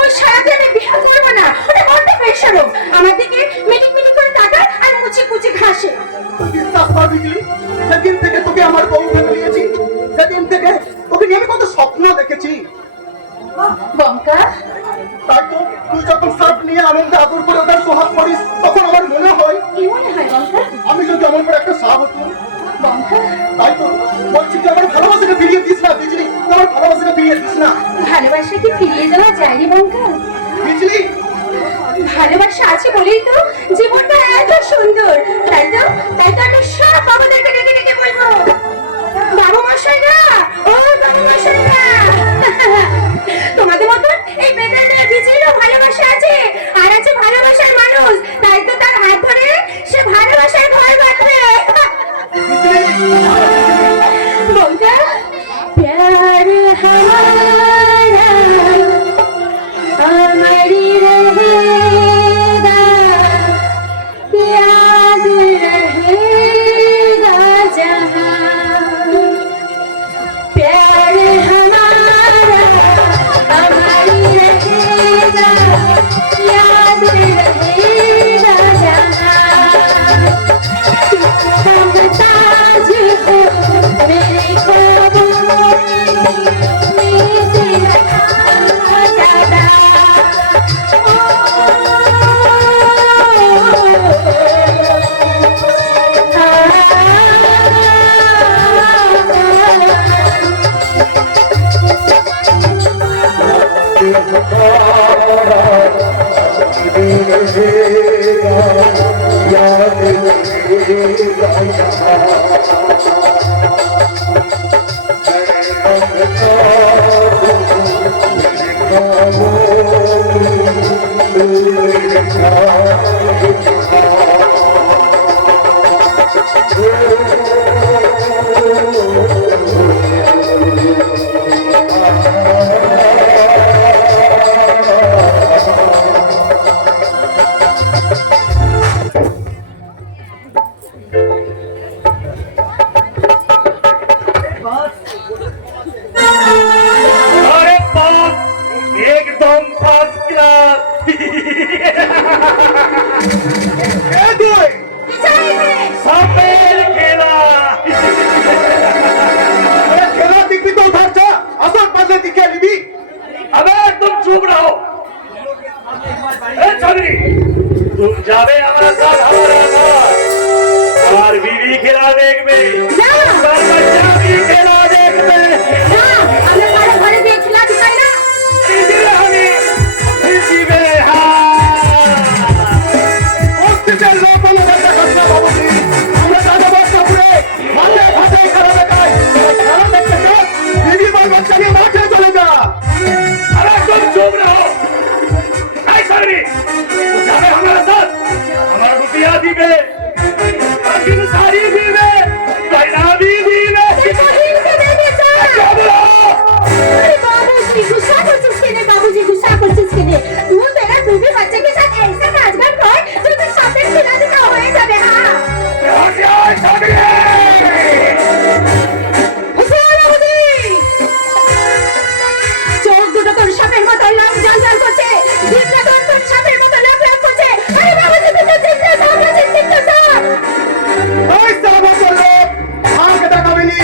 ওই সারাতে আমি বিয়ে করবো না, ওটা বড্ড বেশরম। আমার দিকে মিটিং মিটিং করে তাকায় আর মুচি কুচি ঘাসে। তুই বিশ্বাস কর বিজলি, সেদিন থেকে তোকে আমার বউ ভেবে নিয়েছি, সেদিন থেকে তোকে নিয়ে আমি কত স্বপ্ন দেখেছি। গঙ্গা, তাই তো তুই যখন সাপ নিয়ে আনন্দে আদর করে ওদের সোহাগ করিস, তখন আমার মনে হয় কি মনে হয় গঙ্গা? আমি যদি এমন করে একটা সাপ হতো। গঙ্গা, তাই তো বলছি তুই আমার ভালোবাসাকে ফিরিয়ে দিস না বিজলি, তুই আমার ভালোবাসাকে ফিরিয়ে দিস না ভালোবাসা কি ফিরিয়ে দেওয়া যায় রে গঙ্গা? বিজলি। ভালোবাসা আছে বলেই তো জীবনটা এত সুন্দর। তাই তো আমি সব বাবাদেরকে ডেকে ডেকে বলবো, বাবু মশাইরা, ও বাবু মশাইরা, তোমাদের মতন এই বেদের মেয়ে বিজলিরও ভালোবাসা আছে, আর আছে ভালোবাসার মানুষ। তাই তো তার হাত ধরে সে ভালোবাসার ঘর বাঁধবে। বলটা প্যার হামারা हमारी रहेगा, याद रहेगा जहां। प्यार हमारा हमारी रहेगा, याद रहेगा जहां। हम ताज हो मेरे ख्वाबों में तेरा ज्यादा। अरे बाप, एकदम फर्स्ट क्लास। सफेद केला। खेला दिखी तो उधर जा, असर पासे दिखे लिबी। अबे तुम चुप रहो। ए चौधरी, तुम जावे हमारा साथ, हमारा साथ। और बीवी खेला देख में, और बच्चा भी खेला देख में। আমরা কারো ঘরে গিয়ে খেলা দিই না। इसीलिए हमें इसी में হসপিটাল লোক বলে কথা কথা বাবুজি, আমরা দাদা বাচ্চা পুরে মাঠে ঘাটে খেলা দেখাই, খেলা দেখতে তো দিদি বল বাচ্চা নিয়ে মাঠে চলে যা। अरे तुम चुप रहो। ऐ चौधरी, तू जावे हमारा साथ, हमारा रुपया दी में, बाकी सारी दी में, गहना भी दी में। কহিনকে দেবে চল। चुप रहो। अरे बाबूजी गुस्सा करছিস কেনে? बाबूजी गुस्सा करছিস কেনে? तू तेरा बीवी बच्चे के साथ ऐसा नाचगान कर जो तू सामने खिला देना হয়ে যাবে। হ্যাঁ होशियार चौधरी। হুশিয়ার বাবুজি, চোখ দুটো তোর সাপের মতো লাল জাল জাল করছে, জিভটা তোর সাপের মতো লাফ লাফ করছে। আরে বাবুজি তুই তো চিন্তা সামনে চিন্তা সাপ। ওই সাবা বলো আগে দেখাবিনি,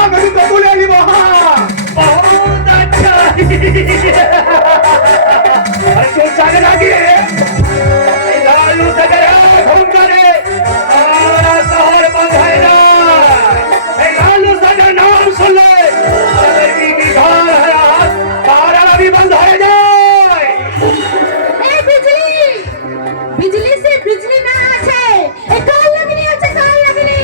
আগে তো তুলে নিব। হ্যাঁ बहुत अच्छा। अरे तू जाने लगी है। लालू से गया घूम करे, हमारा शहर बंद है ना। लालू से का नाम सुन ले, चलेगी बिहार है आज, बारह भी बंद हो जाए। ए बिजली, बिजली से बिजली ना আছে, এ কাল লাগনি আছে, কাল লাগনি।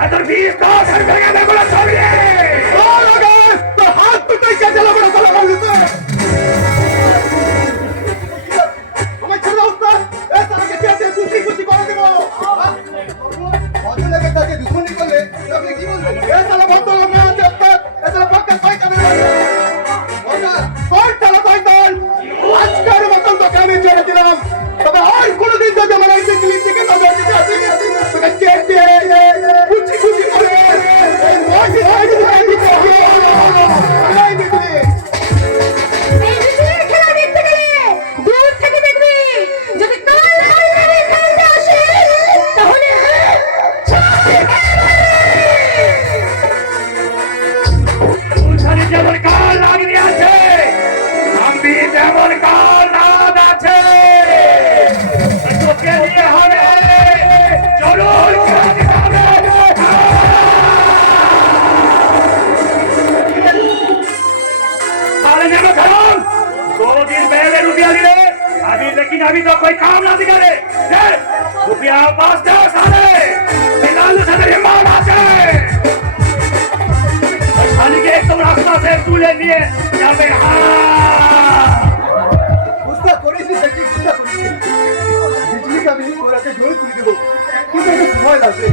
আর তোর বিষ দশ আর ভেঙে দেবো সবই রে। তোর হাত দুটোই কেটে দেবো না সালা বলতে আমার ছেলে উস্তাদ এ সালাকে পেটে কুচি কুচি করে দেব মজা লাগে তাকে দুশ্মনী করলে আপনি কি বলবেন এ সালা বন্ধ না আছে উস্তাদ এ সালা পাক্কা কই কানে মজা কোন সালা শয়তান আজকের মতন তোকে আমি ছেড়ে দিলাম তবে আর কোনোদিন যদি আমার এই ক্লিপ থেকে নজর দিতে আসি তোকে কেটে কুচি কুচি করে এই মজা দিতে এই বিজলি এই বিজলির খেলা দেখতে গেলে দূর থেকে দেখবি, যদি কাল হারিয়ে কাছে আসে তাহলে উঠানে যেমন কাল লাগিয়ে আছে, আমি যেমন কাল রাত আছে, তোকে নিয়ে হবে জরুর খেলাতে হবে। তাহলে যেন কারণ দুদিন पहले रुपया दिले, अभी लेकिन अभी तो कोई काम ना दिखाले। रुपया पास दो साले, निकाल से मेरी माँ आते। शाली के एकदम रास्ता से तूले लिए जावे উস্তাদ করেছি দেখি উস্তাদ করেছি বিজলি কা বিল ওরাকে জোরে তুলে দেবো কিন্তু একটু সময় লাগবে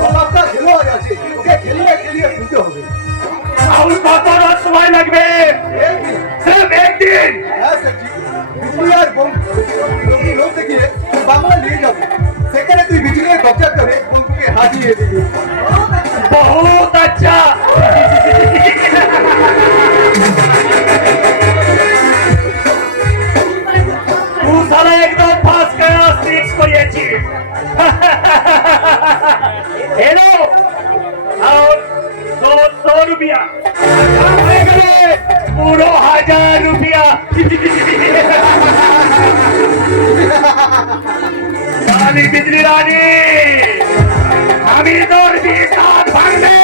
বাবাটা খেলোয়াড় আছে ওকে খেলিয়ে খেলিয়ে তুলতে হবে और कत रात समय लगবে सिर्फ एक दिन। হ্যাঁ সেটি বিজলি আর বম লোক দেখিয়ে বাংলা নিয়ে যাবে সেখানে তুই বিজলির কবজা করে বমকে হারিয়ে দিবি बहुत अच्छा। तू साला एकदम फर्स्ट क्लास फिक्स করিয়েছি। हेलो और 200 रुपया काम হয়ে গেলে পুরো 1000 रुपया। রানী বিজলি রানী আমি তোর বিস্তার ভাঙবে।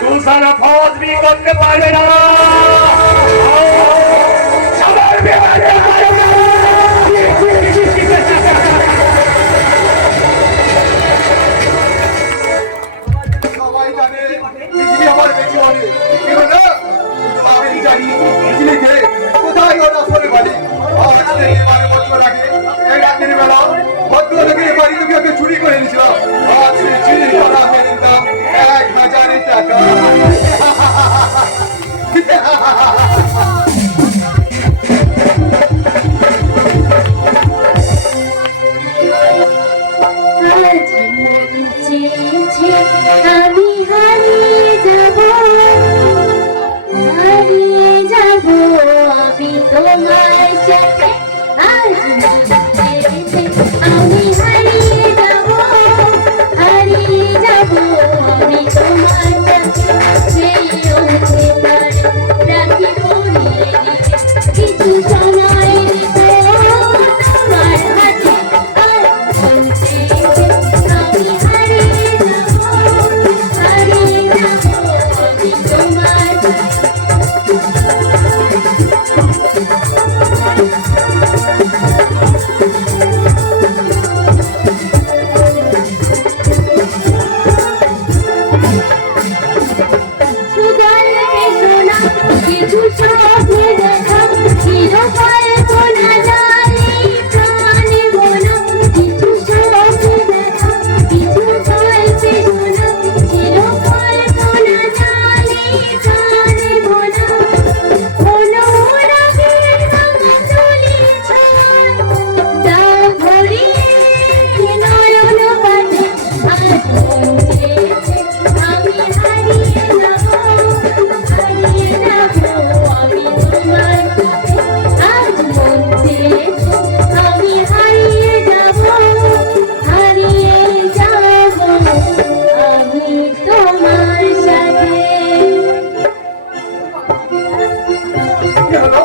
তুই সারা ফৌজ বি করতে পারবে না। সবার বিমানে পারবে না। সবাই জানে বিজলি আমার বেশি অনেক কিন্তু না আমি জানি বিজলিকে কোথায় ওরা করে বাড়ি আর এবারে বন্ধ রাখে এই রাতের বেলা বন্ধ লোকের বাড়ি থেকে ওকে চুরি করে নিয়েছিলাম আর সেই চুরি করা মেরে দাম 1000 টাকা আজ মন চেয়েছে আমি হারিয়ে যাব আমি তোমার সাথে। আজ মন চেয়েছে আমি হারিয়ে যাব আমি তোমার সাথে। সেই অধিকার রাখি পড়িয়ে দিতে কিছু সময় দিতে তোমার হাতে। আজ মন চেয়েছে আমি হারিয়ে যাব আমি তোমার সাথে। কিছু স্বপ্নে দেখা চিরকাল কোনা জানি প্রাণে বোনা। কিছু স্বপ্নে দেখা কিছু গল্পে শোনা চিরকাল কোনা জানি প্রাণে বোনা। কোনো রাগের ভাঙা চলি ছয় তা ভরিয়ে নয়ন কাটে। আজ মন চেয়েছে আমি হারিয়ে যাব আমি তোমার সাথে। আজ মন চেয়েছে আমি হারিয়ে যাব আমি তোমার সাথে। কি হলো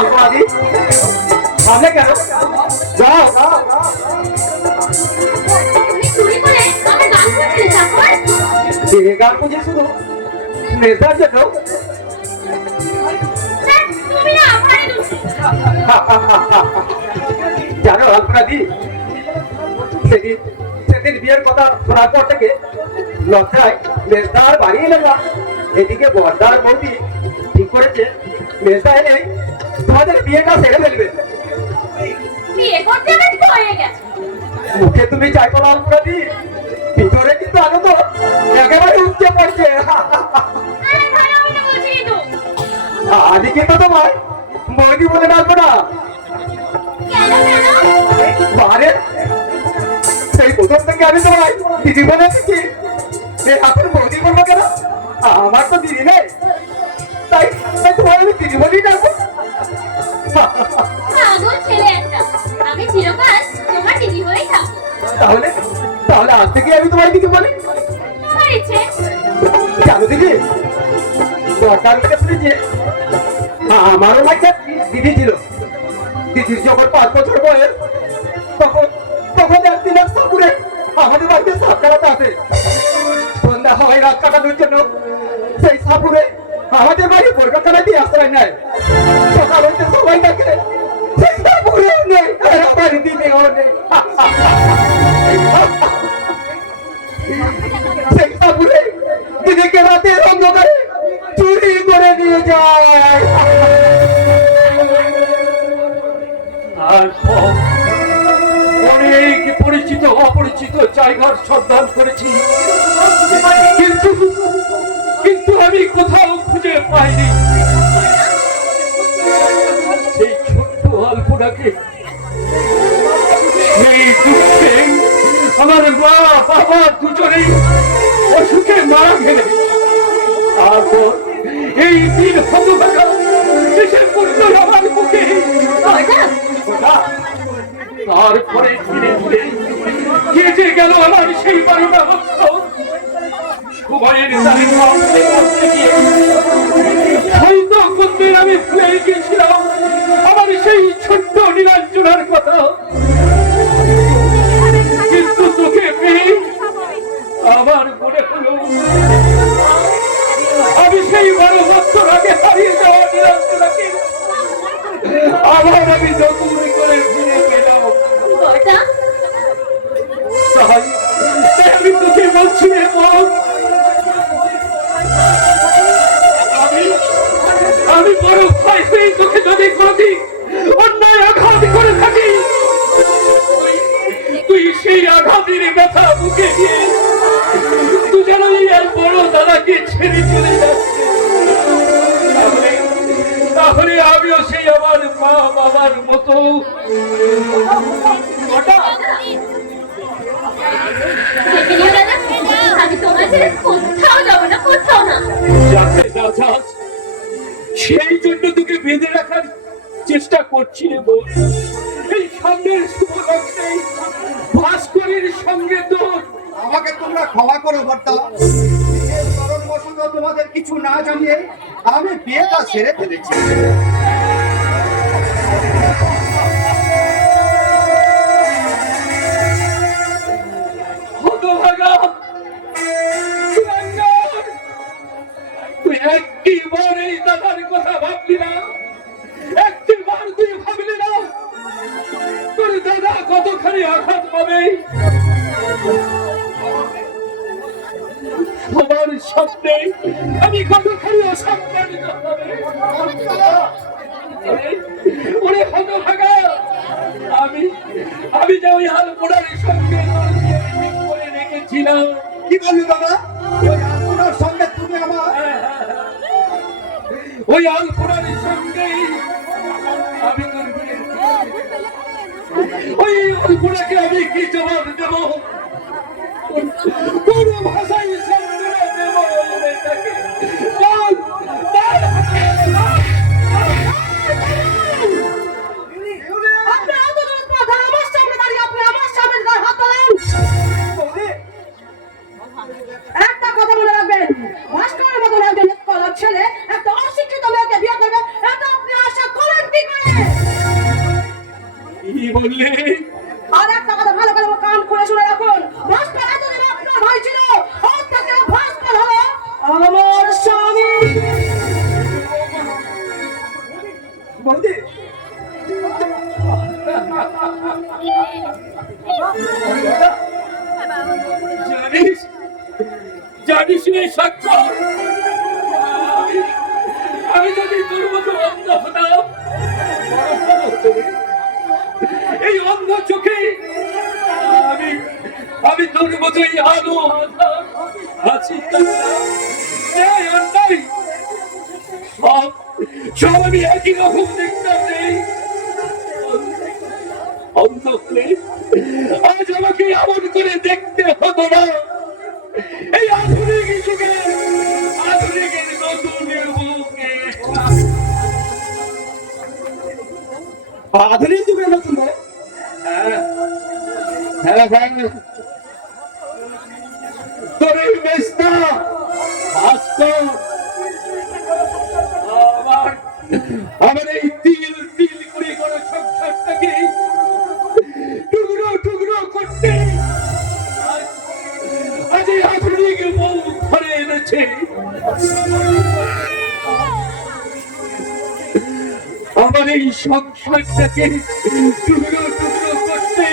অপরাধী ভাবলে কেন যাও তুমি চুরি করে আমার গান শুনতে চাকর। যে গান বুঝে শুধু নেশার জন্য তুমি না আমারই দোষী। জানো অপরাধী সেদিন বিয়ের কথা শোনার পর থেকে লজ্জায় মেজদার বাড়ি এলেন না। এদিকে বর্দার বৌদি ঠিক করেছে মেজদা এলে তোমাদের বিয়েটা সেরে ফেলবে। বিয়ে করতে আমার হয়ে গেছে। মুখে তুমি চাই বলা অপরাধী, ভিতরে কিন্তু আনন্দ একেবারে উঠতে পড়ছে। আরে ভাই আমি তো বলছি তো। আমি কিন্তু তোমার বৌদি বলে ডাকবো না। কেন কেন? বারে সেই প্রথম থেকে আমি তোমার দিদি বলে এসেছি, এখন বৌদি বলবো কেন? আমার তো দিদি নেই, তাই তাই তোমার আমি দিদি বলেই ডাকবো। পাগল ছেলে একটা। আমি চিরকাল তোমার দিদি হয়েই থাকবো। তাহলে তাহলে আজ থেকে আমি তোমার দিদি বলি। তোমার ইচ্ছে। জানো দিদি, দরকার হলে শুনেছি আমারও একটা দিদি ছিল। দিদির যখন 5 বছর বয়স তখন তখন একদিন এক সাপুরে আমাদের বাড়িতে সাপ কাটাতে আসে। সন্ধ্যা হয় রাত কাটানোর জন্য সেই সাপুরে আমাদের বাড়ি কলকাতায় দিয়ে আশ্রয় নেয়। সকাল হইতে সবাই দেখে সেই সাপুরেও নেই আর আমার দিদিও নেই। সেই সাপুরে দিদিকে রাতের অন্ধকারে চুরি করে নিয়ে যায়। তারপর অনেক পরিচিত অপরিচিত জায়গার সন্ধান করেছি, কিন্তু কিন্তু আমি কোথাও খুঁজে পাইনি সেই ছোট্ট অল্পটাকে। সেই দুঃখে আমার মা বাবা দুজনেই অসুখে মারা গেলে। তারপর এই দিন হতভাগা এসে পড়লো আমার মুখে। তারপরে ধীরে ধীরে কেটে গেল আমার সেই 12টা বছর। সময়ের তালিকা করতে গিয়ে হয়তো কোনদিন আমি ভুলে গিয়েছিলাম আমার সেই ছোট্ট নীলাঞ্জনার কথা। কিন্তু তোকে পেয়ে আমার মনে হলো আমি সেই 12 বছর আগে হারিয়ে যাওয়া নীলাঞ্জনাকে আবার আমি নতুন করে ফিরে পেলাম। তাই আমি তোকে বলছি রে বোন, আমি বড় ভয় পেয়ে তোকে যদি কোনদিন অন্যায় আঘাত করে থাকি, তুই সেই আঘাতের ব্যথা বুকে গিয়ে দুজনেই আর বড় দাদাকে ছেড়ে চলে যাচ্ছে। তাহলে আমিও সেই আমার মা বাবার মতো আমি তোমার ছেড়ে কোথাও যাবো না, কোথাও না। যাতে না যাস সেই জন্য তোকে বেঁধে রাখার চেষ্টা করছি রে বোন। এই সামনের শুভলগ্নে ভাস্করের সঙ্গে তোর। আমাকে তোমরা ক্ষমা করো বর্তা, কারণবশত তোমাদের কিছু না জানিয়ে আমি বিয়েটা সেরে ফেলেছি। হতভাগা তুই একটিবার এই দাদার কথা ভাবলি না, একটিবার তুই ভাবলি না তোর দাদা কতখানি আঘাত পাবে। তোমার সামনে আমি কতখানি অসম্মানিত হবে। ওরে হতভাগা, আমি যে ওই আলপনার সঙ্গে করে রেখেছিলাম। কি বললি দাদা? ওই আপনার সঙ্গে তুমি আমার ওই আলপনার সঙ্গে আমি তোর ওই আলপনাকে আমি কি জবাব দেব? কোন ভাষায় সম্মান দেব তাকে? বল, বল। আপনি এত জোর কথা আমার সামনে দাঁড়িয়ে আপনি আমার সামনে গায়ে হাত তোলেন। একটা কথা মনে রাখবেন, ভাস্করের মতো একজন কলক ছেলে একটা অশিক্ষিত মেয়েকে বিয়ে করবে, এটা আপনি আশা করেন কি করে? কি বললে? আর একটা কথা ভালো করে কান খুলে শুনে রাখুন, ভাস্কর এতদিন আপনার ভাই ছিল, আজ থেকে ভাস্কর হলো আমার স্বামী। জানিস জানিস রে স্বাক্ষর, আমি যদি তোর মতো অন্ধ হতাম, বড় ভালো হতো রে। এই অন্ধ চোখে আমি আমি তোর মতোই আলো আছি, সব সব আমি একই রকম দেখতাম রে। অন্ধ হলে আজ আমাকে এমন করে দেখতে হতো না। এই আধুনিক যুগে আধুনিকের নতুন বুকে আধুনিক যুগের নতুন ভাই। হ্যাঁ হ্যাঁ, তোর এই মেস্তা ভাস্কর আমার এই তিল তিল করে কোনো সংসারটাকে টুকরো টুকরো করতে আজ এই আধুনিক বউ ঘরে এনেছে। আমার এই সংসারটাকে টুকরো টুকরো করতে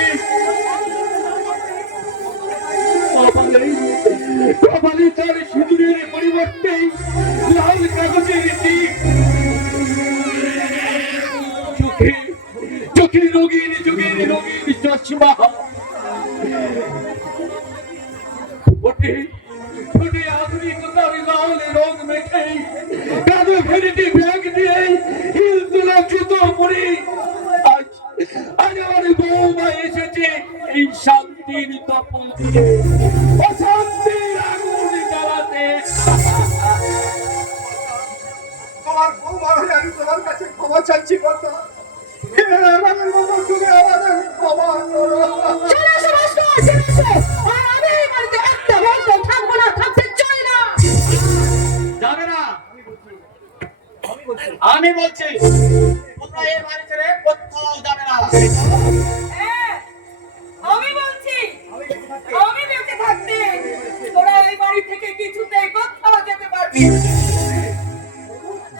কপালে তার সিঁদুরের পরিবর্তে লাল কাগজের টিপ, চোখে চোখে রঙিন যুগের রঙিন চশমা, ওঠে ঠোঁটে আধুনিকতার লাল রং মেখে, কাঁধে ভ্যানিটি ব্যাগ দিয়ে হিল তোলা জুতো পরে আজ আজ আমার বৌমা এসেছে এই শান্তির তপন দিয়ে অশান্তির আগুন জ্বালাতে। তোমার বৌমা হয়ে আমি তোমার কাছে ক্ষমা চাইছি কথা। আমাদের মতো তুমি আমাদের ক্ষমা করো। চলে আসো ভাস্কর, চলে আসো। আর আমি এই বাড়িতে একটা মুহূর্ত থাকবো না, থাকতে চাই না। যাবে না, আমি বলছি তোমরা এই বাড়ি ছেড়ে কোথাও যাবে না। হ্যাঁ, আমি বলছি আমি বেঁচে থাকতে তোরা এই বাড়ি থেকে কিছুতেই কোথাও যেতে পারবি না।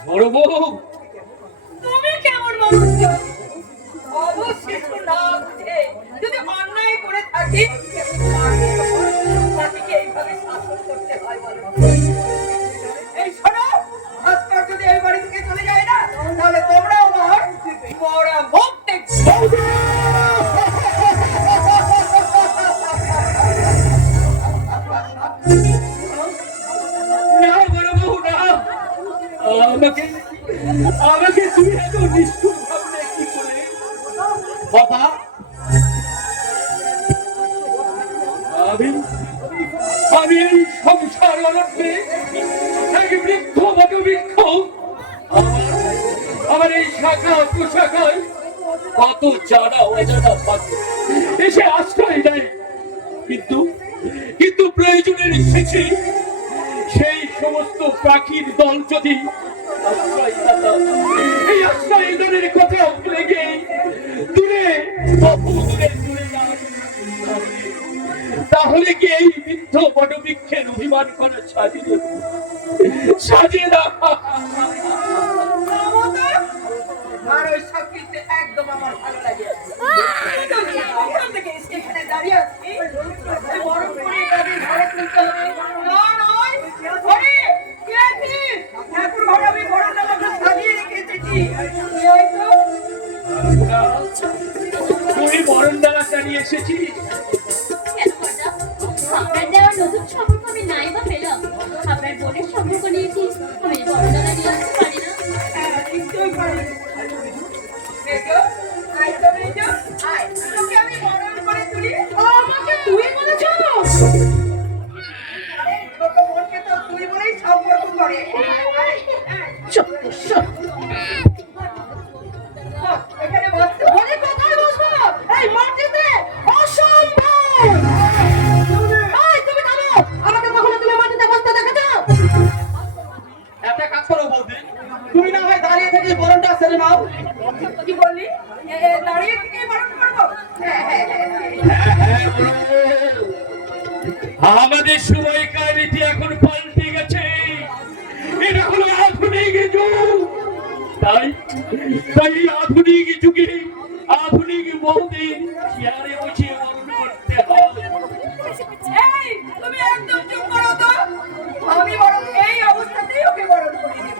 বড় বউ, তুমি কেমন মানুষ গো? অবশেষ না বুঝে যদি অন্যায় করে থাকি তাকে এইভাবে শাসন করতে হয় বলো? এই শোনো, ভাস্কর যদি এই বাড়ি থেকে চলে যায় না তাহলে তোমরাও আমার বড় মুখ দেখবে। না বড় বউ না, আমাকে আমাকে তুমি এত নিষ্ঠুর ভাবলে কি করে? বাবা আমি আমি এই সংসার অনর্থে এক বৃক্ষ বট বৃক্ষ আমার এই শাখা প্রশাখায় কত জানা অজানা পাখি এসে আশ্রয় দেয়, কিন্তু কিন্তু প্রয়োজনের শেষে সেই সমস্ত পাখির দল যদি আশ্রয় দাতা, এই আশ্রয় দানের কথা ভুলে গিয়ে দূরে বহু দূরে চলে যায়, তাহলে কি এই বৃদ্ধ বটবৃক্ষের অভিমান করা সাজে না? আর ওই সব কিন্তু একদম আমার ভালো লাগে না। ওখান থেকে স্টেশনে দাঁড়িয়ে আছি, বড় করে গাড়ি ঘরে তুলতে হবে। না নয়, ঘরে কে আছিস? ঠাকুর ঘরে আমি বড় ডালাটা সাজিয়ে রেখে এসেছি। কি হয়েছে? তুই বরণডালা চালিয়ে এসেছিস? কেন কর্তা? আপনার দেওয়ার নতুন সম্পর্ক আমি নাই বা পেলাম। আপনার বোনের সম্পর্ক নিয়েছি, আমি বড়দানা নিয়ে আসতে পারি না। হ্যাঁ, নিশ্চয়ই পারি। দেখো, আয় তো মেজো, আয়। তোকে আমি বরণ করে তুলি। আমাকে তুই বলেছো? আরে, ছোট বোনকে তো তুই বলেই সম্পর্ক করে। আয়, আয়। এখানে বসতে বলে কোথায় বসবো? এই মাটিতে অসম্ভব। এই, তুমি থামো। আমাকে কখনো তুমি মাটিতে বসতে দেখেছো? একটা কাজ করো বৌদি, তুমি না হয় দাঁড়িয়ে থেকে বরণটা সেরে নাও। কি বললি? দাঁড়িয়ে থেকে বরণ করবো? হ্যাঁ, হ্যাঁ, হ্যাঁ, হ্যাঁ। আমাদের সময়কার রীতি এখন পাল্টে গেছে, এটা হলো আধুনিক যুগ। তাই তাই আধুনিক যুগে আধুনিক বৌদের চেয়ারে বসে বরণ করতে হয়। এই, তুমি একদম চুপ করো তো, আমি বরং এই অবস্থাতেই ওকে বরণ করে নেব।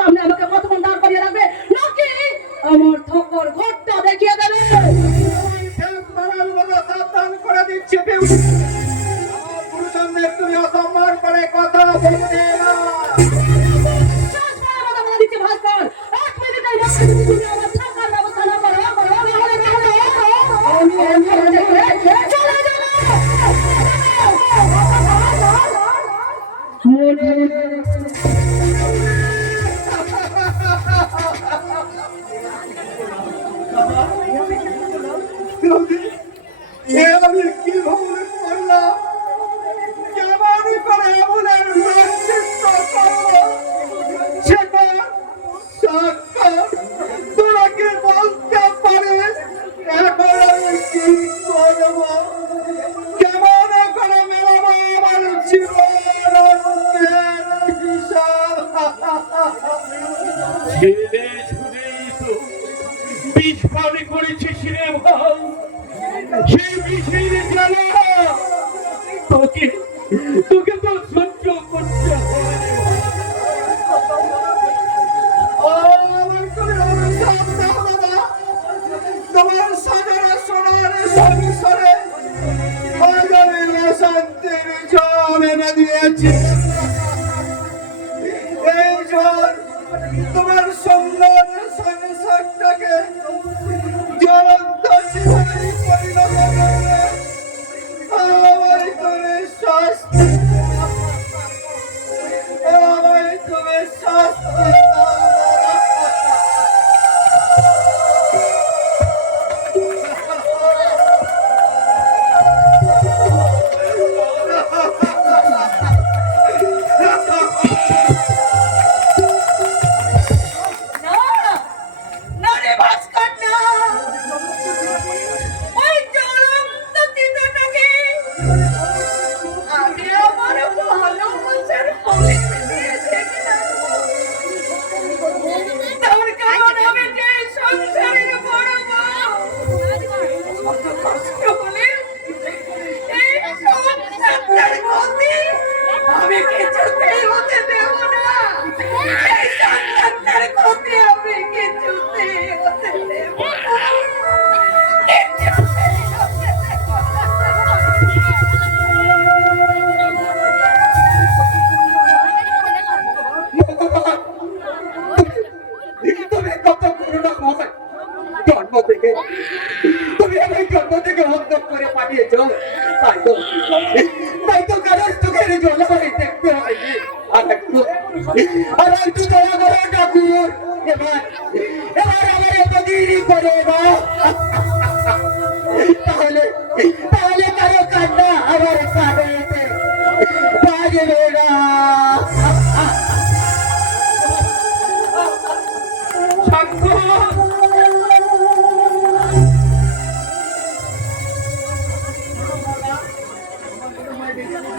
সামনে আমাকে কতক্ষণ দাঁড় করিয়ে রাখবে নাকি আমার ঠোকর ঘরটা দেখিয়ে দেবে? সাবধান করে দিচ্ছি বিউটি, আমার গুরুজনদের তুমি অসম্মান করে কথা বলতে না। আমি কি ভুল করলাম? কেমন করে এমনের মানচিত্র করবো সেটা সাক্ষাৎ তোমাকে বলতে পারে। এখন আমি কি করবো? কেমন করে মেলাবো আমার জীবনের হিসাব? ছেলে ছুড়েই তো বিষ পানি করেছিস রে ভাই, সেই বিষের জ্বালা তোকে তোকে তো সহ্য করতে হবে। তোমার সাদরে সোনার সংসারে আজ আমি শান্তির জল এনে দিয়েছি। এই জল তোমার সুন্দর সংসারটাকে জ্বলন্ত চিতায় পরিণত করবে। আমায় তুমি শাস্তি দাও, আমায় তুমি শাস্তি দাও। আমি কিছুতেই হতে দেব না, এই সন্তানটার ক্ষতি আমি কিছুতেই হতে দেব না, কিছুতেই হতে দেব তুমি কত করুণা মহান, জন্ম থেকে তুমি আমায় জন্ম থেকে অন্ধ করে পাঠিয়েছ। তাই তো কারণ চোখের জল আমায় দেখতে হয়নি। আর একটু দয়া করো ঠাকুর, এবার আমার এত দেরি করে না। তাহলে কারো কান্না আমার কানে বাজবে না।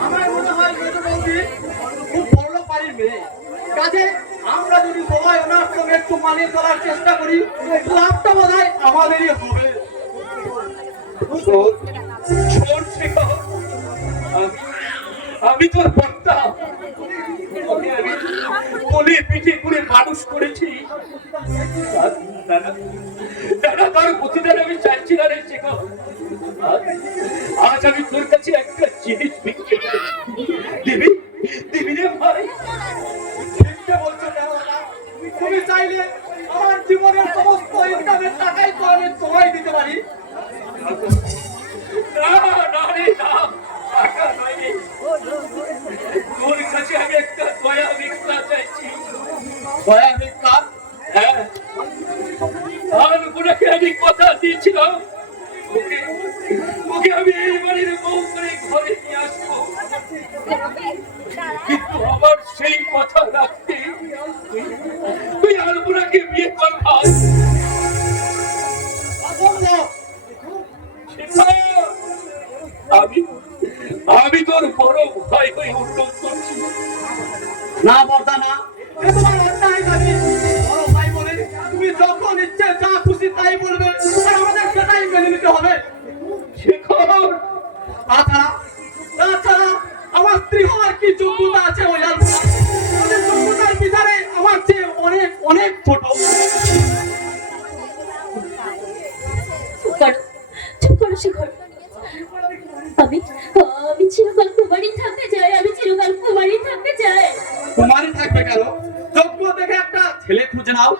আমার মনে হয় মেজবৌদি খুব বড় বাড়ির মেয়ে, কাজে আমরা যদি সবাই ওনার সঙ্গে একটু মানিয়ে চলার চেষ্টা করি, লাভটা বোধহয় আমাদেরই হবে। আমি তোর কর্তা, আমি কোলে পিঠে করে মানুষ করেছি, দাদা তার প্রতিদান আমি চাইছি না রে শেখর। আজ আমি তোর কাছে একটা জিনিস বিক্রি দিবি, দিবি রে ভাই। মিথ্যে বলছো কেন দাদা? তুমি চাইলে আমার জীবনের সমস্ত ইনকামের টাকাই তো আমি তোমায় দিতে পারি। না না রে না, টাকা নয় রে। তোর কাছে আমি একটা দয়া ভিক্ষা চাইছি। দয়া ভিক্ষা? হ্যাঁ, আর ওনাকে আমি কথা দিয়েছিলাম, ওকে আমি এই বাড়ির বউ করে ঘরে নিয়ে আসবো, কিন্তু আমার সেই কথা রাখতে তুই আর ওনাকে বিয়ে কর ভাই। আমি তোর বড় ভাই হয়ে অনুরোধ করছি। না বর্দা না, এ তোমার অন্যায় দাবি। বড় ভাই বলে তুমি যখন ইচ্ছে যা খুশি তাই বলবে, আর আমাদের সেটাই মেনে নিতে হবে। শেখর, তাছাড়া আমার স্ত্রী হওয়ার কি যোগ্যতা আছে ওই আলপনা? ওদের যোগ্যতার বিচারে আমার চেয়ে অনেক অনেক ছোট। চুপ করো শেখর। আমি আমি চিরকাল কুমারী থাকতে চাই, আমি চিরকাল কুমারী থাকতে চাই। কুমারী থাকবে কেন? যোগ্য দেখে একটা ছেলে খুঁজে নাও,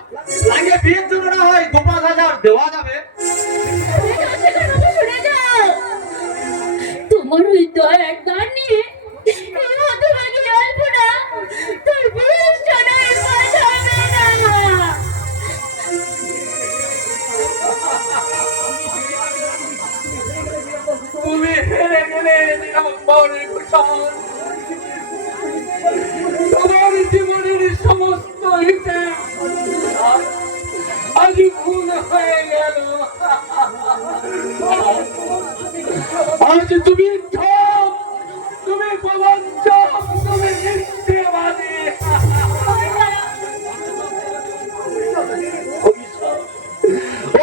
আগে বিয়ের জন্য না হয় 2-5 হাজার দেওয়া যাবে। শুনে যাও, তোমার ওই দয়ার গান নিয়ে এই হতভাগী আলপনা তোর বিয়ের জন্যই পাঠাবে না। তুমি হেরে গেলে নিরম্বরের কুশল, তোমার জীবনের সমস্ত হিসেব আজ ভুল হয়ে গেল। আজ তুমি ঠক, তুমি প্রবঞ্চক, তুমি মিথ্যেবাদী।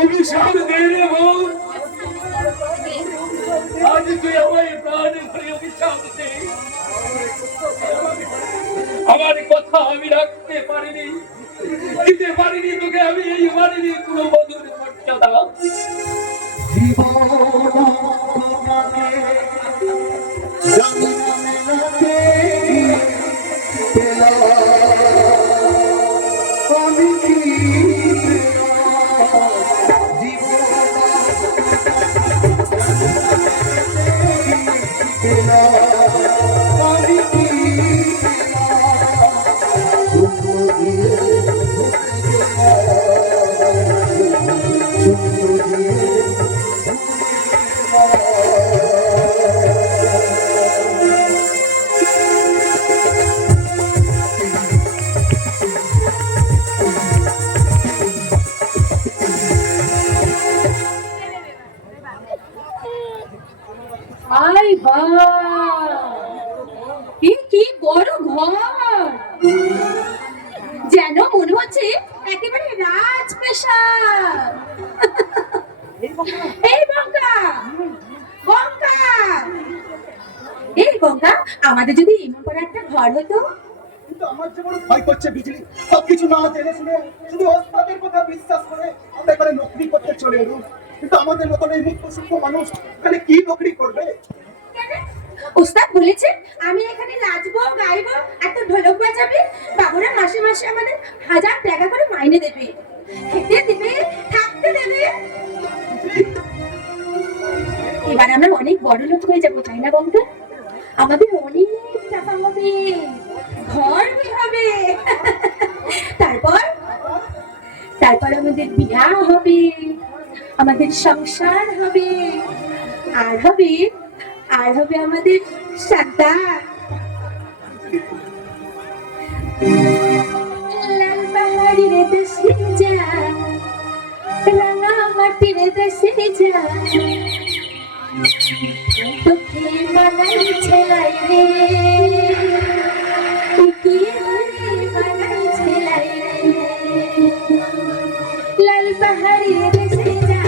অভিশাপ দে রে বউ, আজ তুই আমায় প্রাণ ভরে অভিশাপ দে। আমার কথা আমি রাখতে পারিনি, দিতে পারিনি তোকে আমি এই বাড়ির কোনো মধুর মর্যাদা। আই বাবা, কি বড় ঘর, যেন মনে হচ্ছে একেবারে রাজপ্রাসাদ। এই বঙ্কা, বঙ্কা, এই বঙ্কা, আমাদের যদি এমন করে একটা ঘর হতো। কিন্তু আমার যে বড় ভয় করছে বিজলি, সবকিছু না জেনে শুনে শুধু ওস্তাদের কথা বিশ্বাস করে আমরা এখানে নকরি করতে চলে এলুম। কিন্তু আমাদের মতন এই মুখ্য সূক্ষ্ম মানুষ এখানে কি নকরি করবে? ওস্তাদ বলেছে আমি এখানে নাচবো, গাইবো, এত ঢোলক বাজাবে, বাবুরা মাসে মাসে আমাদের 1000 টাকা করে মাইনে দেবে, খেতে দেবে, থাকতে দেবে। এবার আমরা অনেক বড় লোক হয়ে যাবো, তাই না বন্ধু? আমাদের অনেক টাকা হবে, ঘর হবে, তারপর তারপর আমাদের বিয়া হবে, আমাদের সংসার হবে, আর হবে আমাদের সাঁতার। লাল পাহাড়ির দেশে যা, রাঙা মাটির দেশে যা, তোকে বানাই ছেলাই রে, তোকে বানাই ছেলাই রে। লাল পাহাড়ির দেশে যা,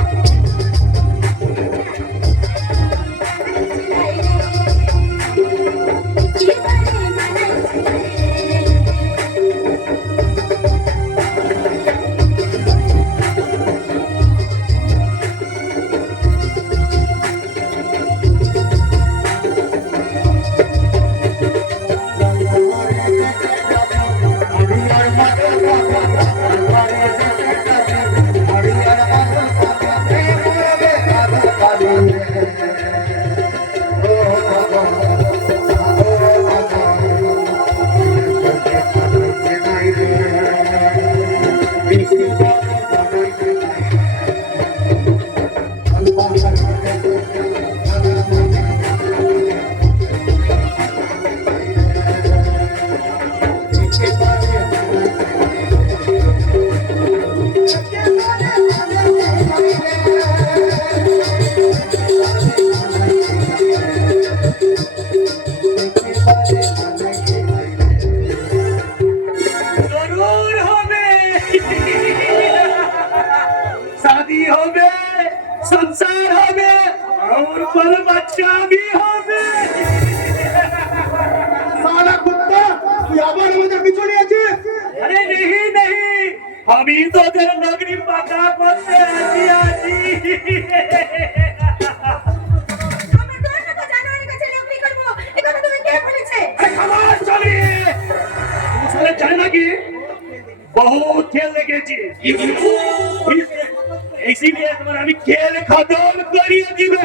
হবে, সংসার হবে, और पर बच्चा भी হবে। साला कुत्ता তুই আবার আমাদের পিছু নিয়েছিস। अरे नहीं नहीं, हम ही तो तेरे नौकरी पक्का करते आजी। আমরা তোর মতো জানোয়ারের কাছে নকরি করব, এ কথা তুমি কে বলেছে? खबर चलिए, साले चाइना की बहुत खेल लेके इसीलिए तुम्हारा अभी खेल खत्म करिए दिबे।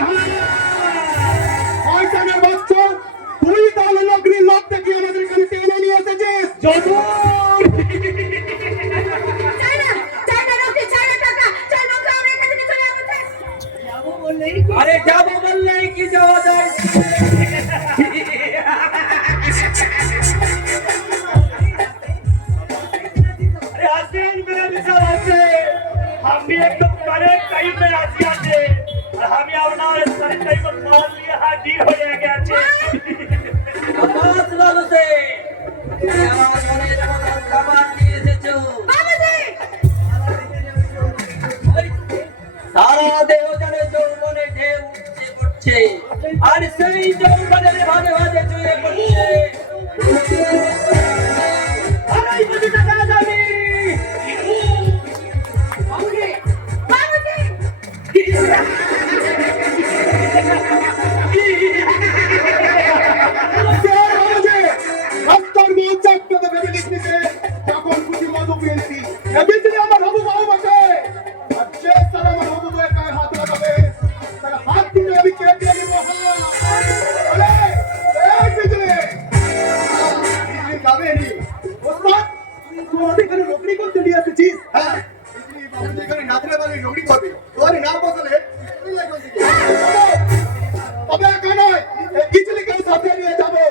শয়তানের বাচ্চা তুই তাহলে নকরির লোক থেকে আমাদের এখানে টেনে নিয়ে এসেছিস। जरूर চাই না নকরি, চাই না টাকা, চাই নকরি, আমরা এখান থেকে চলে যাবো। अरे जाबो बोल नहीं की जाओ जाए। अरे आसियान मेरा विचार है, हम भी एकदम करेक्ट टाइम में आसियान थे और हम ही अपना सारे टाइम पर मान लिया हाजिर हो गया छे। आवाज लालो से आवाज होने जमा खबर लिए से जो বাবুজি, সারা দেহ জানে যৌবনে ঢেউ উঠছে পড়ছে আর সেই যৌবনের ভাগে ভাগে চুয়ে পড়ছে। আড়াই কোটি টাকা যাবে। বাবুজি, রাস্তার মৌচাক পেতে ভেবে লিখতেছে যখন খুশি মধু পেয়ে নিবি এমনি আমার হবু বাবু বসে আর যে তারা আমার হবু বয়ে গায়ে হাত লাগাবে তারা হাত তুলে আমি কেটে নেবো। তোমাদের এখানে নকরি করতে নিয়ে এসেছিস। হ্যাঁ এখানে নাচলে মানে নকরি করবে তোর না বসলে তবে একা নয় এই বিজলিকে সাথে নিয়ে যাবো।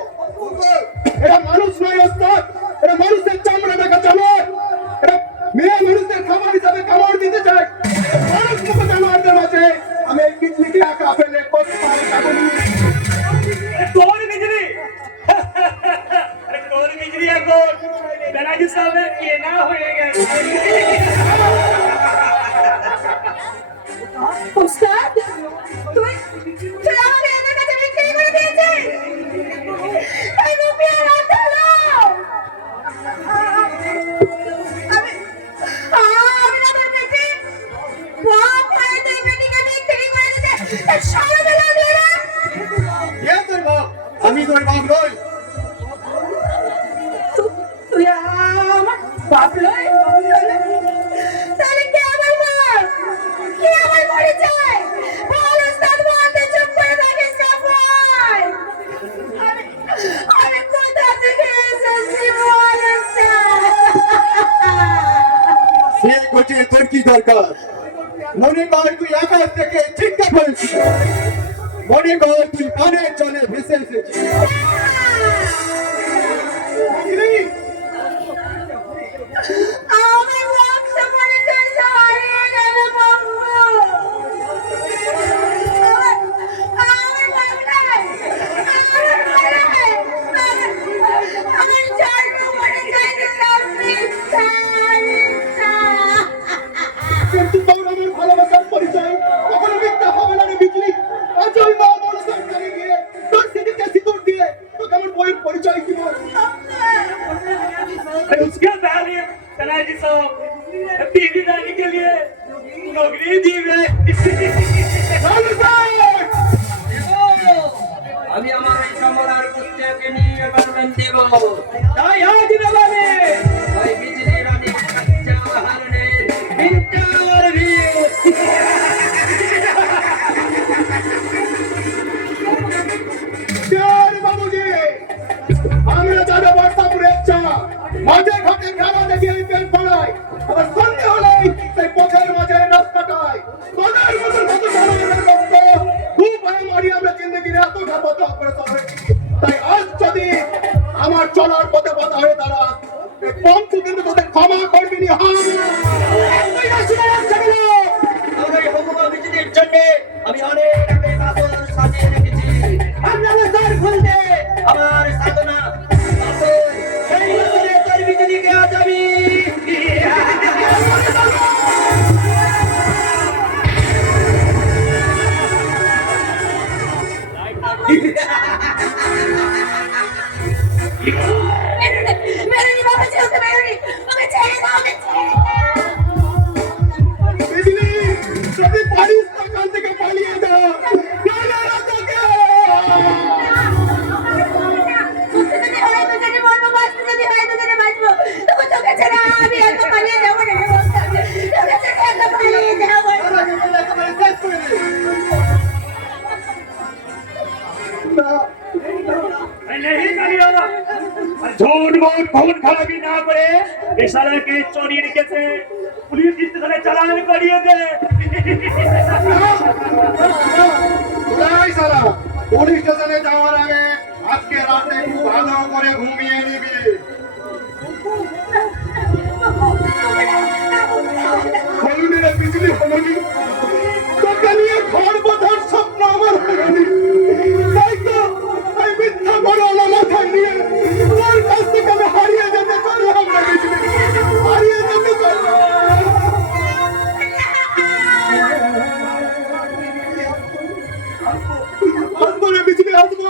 এরা মানুষ নয় ওস্তাদ, এরা মানুষের চামড়া দেখা জানোয়ার, এরা মেয়ে মানুষের খাবার হিসাবে কামড় দিতে চায়। মানুষ মতো জানোয়ারদের মাঝে আমি এই বিজলিকে একা ফেলে কোথায় যাবো না। कौन बिजली? अरे कौन बिजली है कौन? बेनाजी साहब ये ना होएगा। ওস্তাদ, তুই আমাদের এদের কাছে বিক্রি করে দিয়েছিস। এই রুপিয়ার হাত ধরো। আমি না তোর বেটি, বাপ হয়ে তোর বেটিকে বিক্রি করে দিতে তোর শরম লাগলো না? কে তোর বাপ? আমি তোর বাপ নই। তুই আমার বাপ লয়? তাহলে কে আমার বাপ? কে আমার পরিচয়? বল ওস্তাদ, বলতে চুপ করে থাকিস না, বল। আমি কোথা থেকে এসেছি বল ওস্তাদ। সে কোচে তোর কি দরকার? মনে কর তুই আকাশ থেকে চিন্তা করেছিস, মনে কর তুই পানের জলে ভেসে এসেছিস। আমার বংশ পরিচয় হারিয়ে গেল বঙ্গ। আমার জন্ম পরিচয় দিলাম মিথ্যা। কিন্তু তোর আমার ভালোবাসার পরিচয় কখনো মিথ্যা হবে না রে বিজলি। আজই মা বড় সরকারে গিয়ে তোর সিঁড়িতে সিঁদুর দিয়ে তোকে আমার বইয়ের পরিচয় দিব। अरे उसके पहले बेनाजी साहब बीवी लाने के लिए नौकरी दी है। আমি আমার এই সম্মানের পুত্রকে নিয়ে বারণ দেব। তাই আজ বেলাবে ওই বিজলি রানী বাচ্চা হারনে ইন্টারভিউ। চার বাবুজি, আমরা যাবে বর্ষাপুরের চা মাঝে ঘাটে খেলা দেখি এই পেন পড়ায় আবার সন্ধে হলেই সেই পথের মাঝে রাস্তাটায় তোদের মতো কত জানোয়ারের রক্ত খুব ভয়ে মারি আমরা জিন্দগির এত ঘাপত অগ্রসর হয়েছি। তাই আজ যদি আমার চলার পথে বাধা হয়ে দাঁড়াস পঞ্চ কিন্তু তোদের ক্ষমা করবি নি। और ये हुकुम बिजलिর জন্য আমি অনেক আগে কাপড় সাজিয়ে রেখেছি। আপনারা স্যার খুলতে আমার সাধনা আসুন, সেই বছরে তোর বিজলিকে আজ আমি এখন খুন খারাপি না করে এসারাকে চড়িয়ে রেখেছে, পুলিশ স্টেশনে চালান করিয়ে দে। কোথায় শালা? পুলিশ স্টেশনে যাওয়ার আগে আজকে রাতে খুব ভালো করে ঘুমিয়ে নিবি। হলুনি রে বিজলি হলুনি, তোকে নিয়ে ঘর বাঁধার স্বপ্ন আমার হয়নি। তাই তো এই মিথ্যা বড় মাথা নিয়ে তোর কাছ থেকে আমি হারিয়ে যেতে চললাম না বিজলি, হারিয়ে যেতে চললাম। আসবো রে বিজলি, আসবো।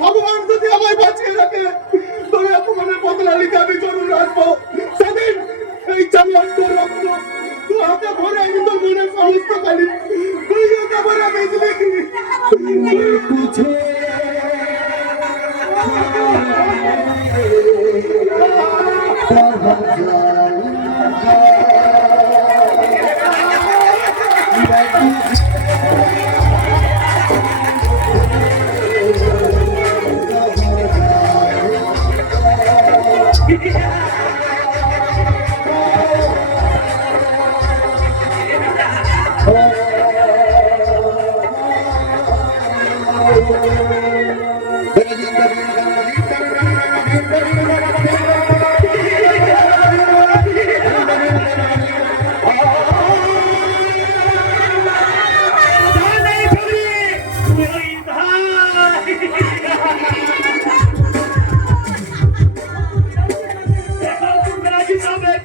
ভগবান যদি আমায় বাঁচিয়ে রাখে তবে অপমানের বদলা নিতে আমি জরুর আসবো। সেদিন এই চামড়ার তোর রক্ত দু হাতে ভরে আমি তোর মনের সমস্ত কালি ধুইয়ে দেবো রে বিজলি।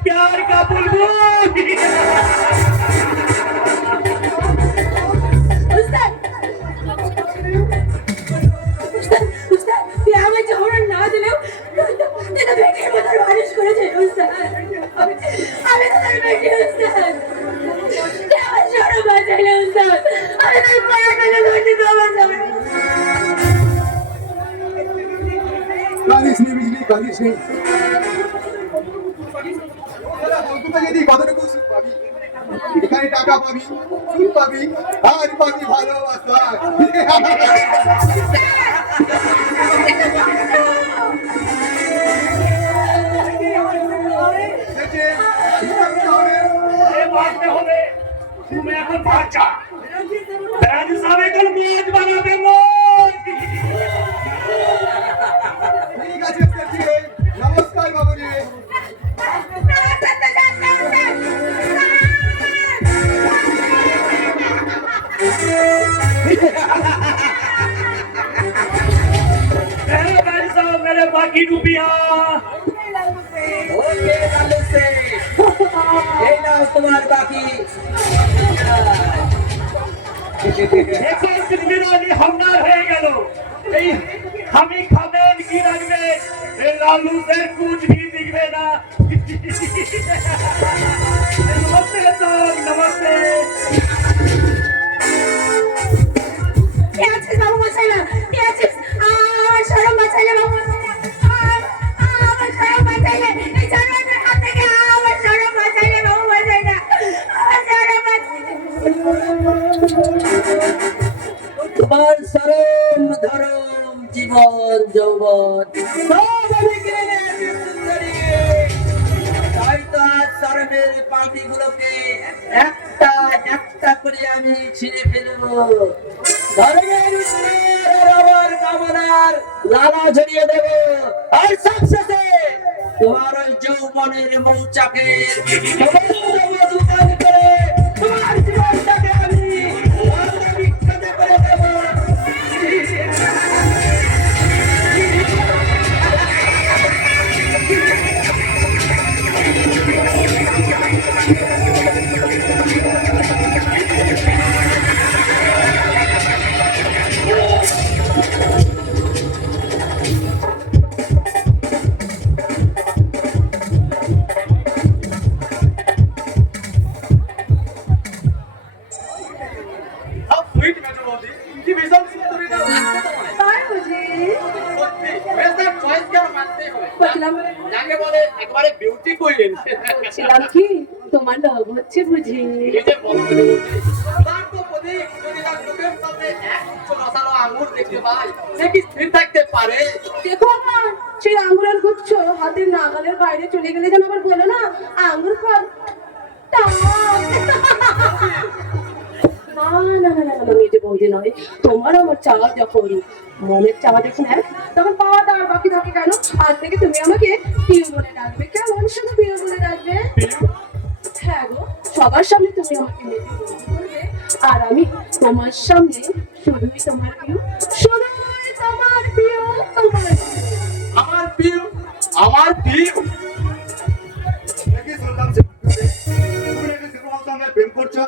प्यार का बुलबुल। উস্তাদ উস্তাদ তুই আমায় জহর না দিলেও তুই তো বেটির মতো মানুষ করেছিস উস্তাদ। আমি তোর বেটি উস্তাদ, তুই আমার জড়ো বাঁচাইলে উস্তাদ। আমি তোর পায়ে কাছে ধরছি তো আমার জড়ো। কাঁদিস নি বিজলি, কাঁদিস নি। যদি কতটুকু সুখ পাবি, এখানে টাকা পাবি, সুখ পাবি, আর পাবি ভালোবাসা। বাঁচতে হবে, তুমি এখন বাচ্চা। রাজু সাহেব এখন মাছ বানাবে, মাছ। ঠিক আছে সেঠি, নমস্কার বাবুজি। राजू साहब मेरे बाकी डूबिया। ওকে লালু সে এই নাও তোমার বাকি। এখন সিদ্দিরানি হামলার হয়ে গেল। এই আমি খাবেন কি রাখবে, এই লালুদের কুछ भी दिखবে না। नमस्ते साहब, नमस्ते। কে আছিস বাবু মশাই না? কে আছিস? আমার শরম বাঁচাইলে বাবু মশাই না। আমার শরম বাঁচাইলে, এই জানোয়ারের হাত থেকে আমার শরম বাঁচাইলে বাবু মশাই না। আমার শরম বাঁচাইলে। তোমার শরম ধরম জীবন যৌবন সব আমি কিনে নিয়েছি সুন্দরী। তাই তো আজ শরমের পাখিগুলোকে একটা একটা করে আমি ছিঁড়ে ফেলবো। ধর্মের উৎসের আর আমার কামনার লালা ঝরিয়ে দেবো। আর সবশেষে তোমার ওই যৌবনের মৌচাকের দোকান করে তোমার জীবনটাকে আমি বিখ্যাত করে দেবো। ছিলাম কি তোমার লভ হচ্ছে বুঝি? দেখতে পারে দেখো আমার সেই আঙ্গুরের গুচ্ছ হাতের নাগালের বাইরে চলে গেলে যেন আবার বলো না আঙ্গুর ফল টক। না না না না না, নিজে বলতে নয়, তোমার আমার চাওয়া যখন মনের চাওয়া যখন এক, তখন পাওয়াটা আর বাকি থাকে কেন? আজ থেকে তুমি আমাকে প্রিয় বলে ডাকবে। কেমন শুধু প্রিয় বলে ডাকবে? হ্যাঁ গো, সবার সামনে তুমি আমাকে মেজে বলবে, আর আমি তোমার সামনে শুধুই তোমার প্রিয়, শুধুই তোমার প্রিয়, তোমার প্রিয়। আমার প্রিয়, আমার প্রিয়। দেখি শুনলাম যে তুমি নাকি শিবুর সঙ্গে প্রেম করছো।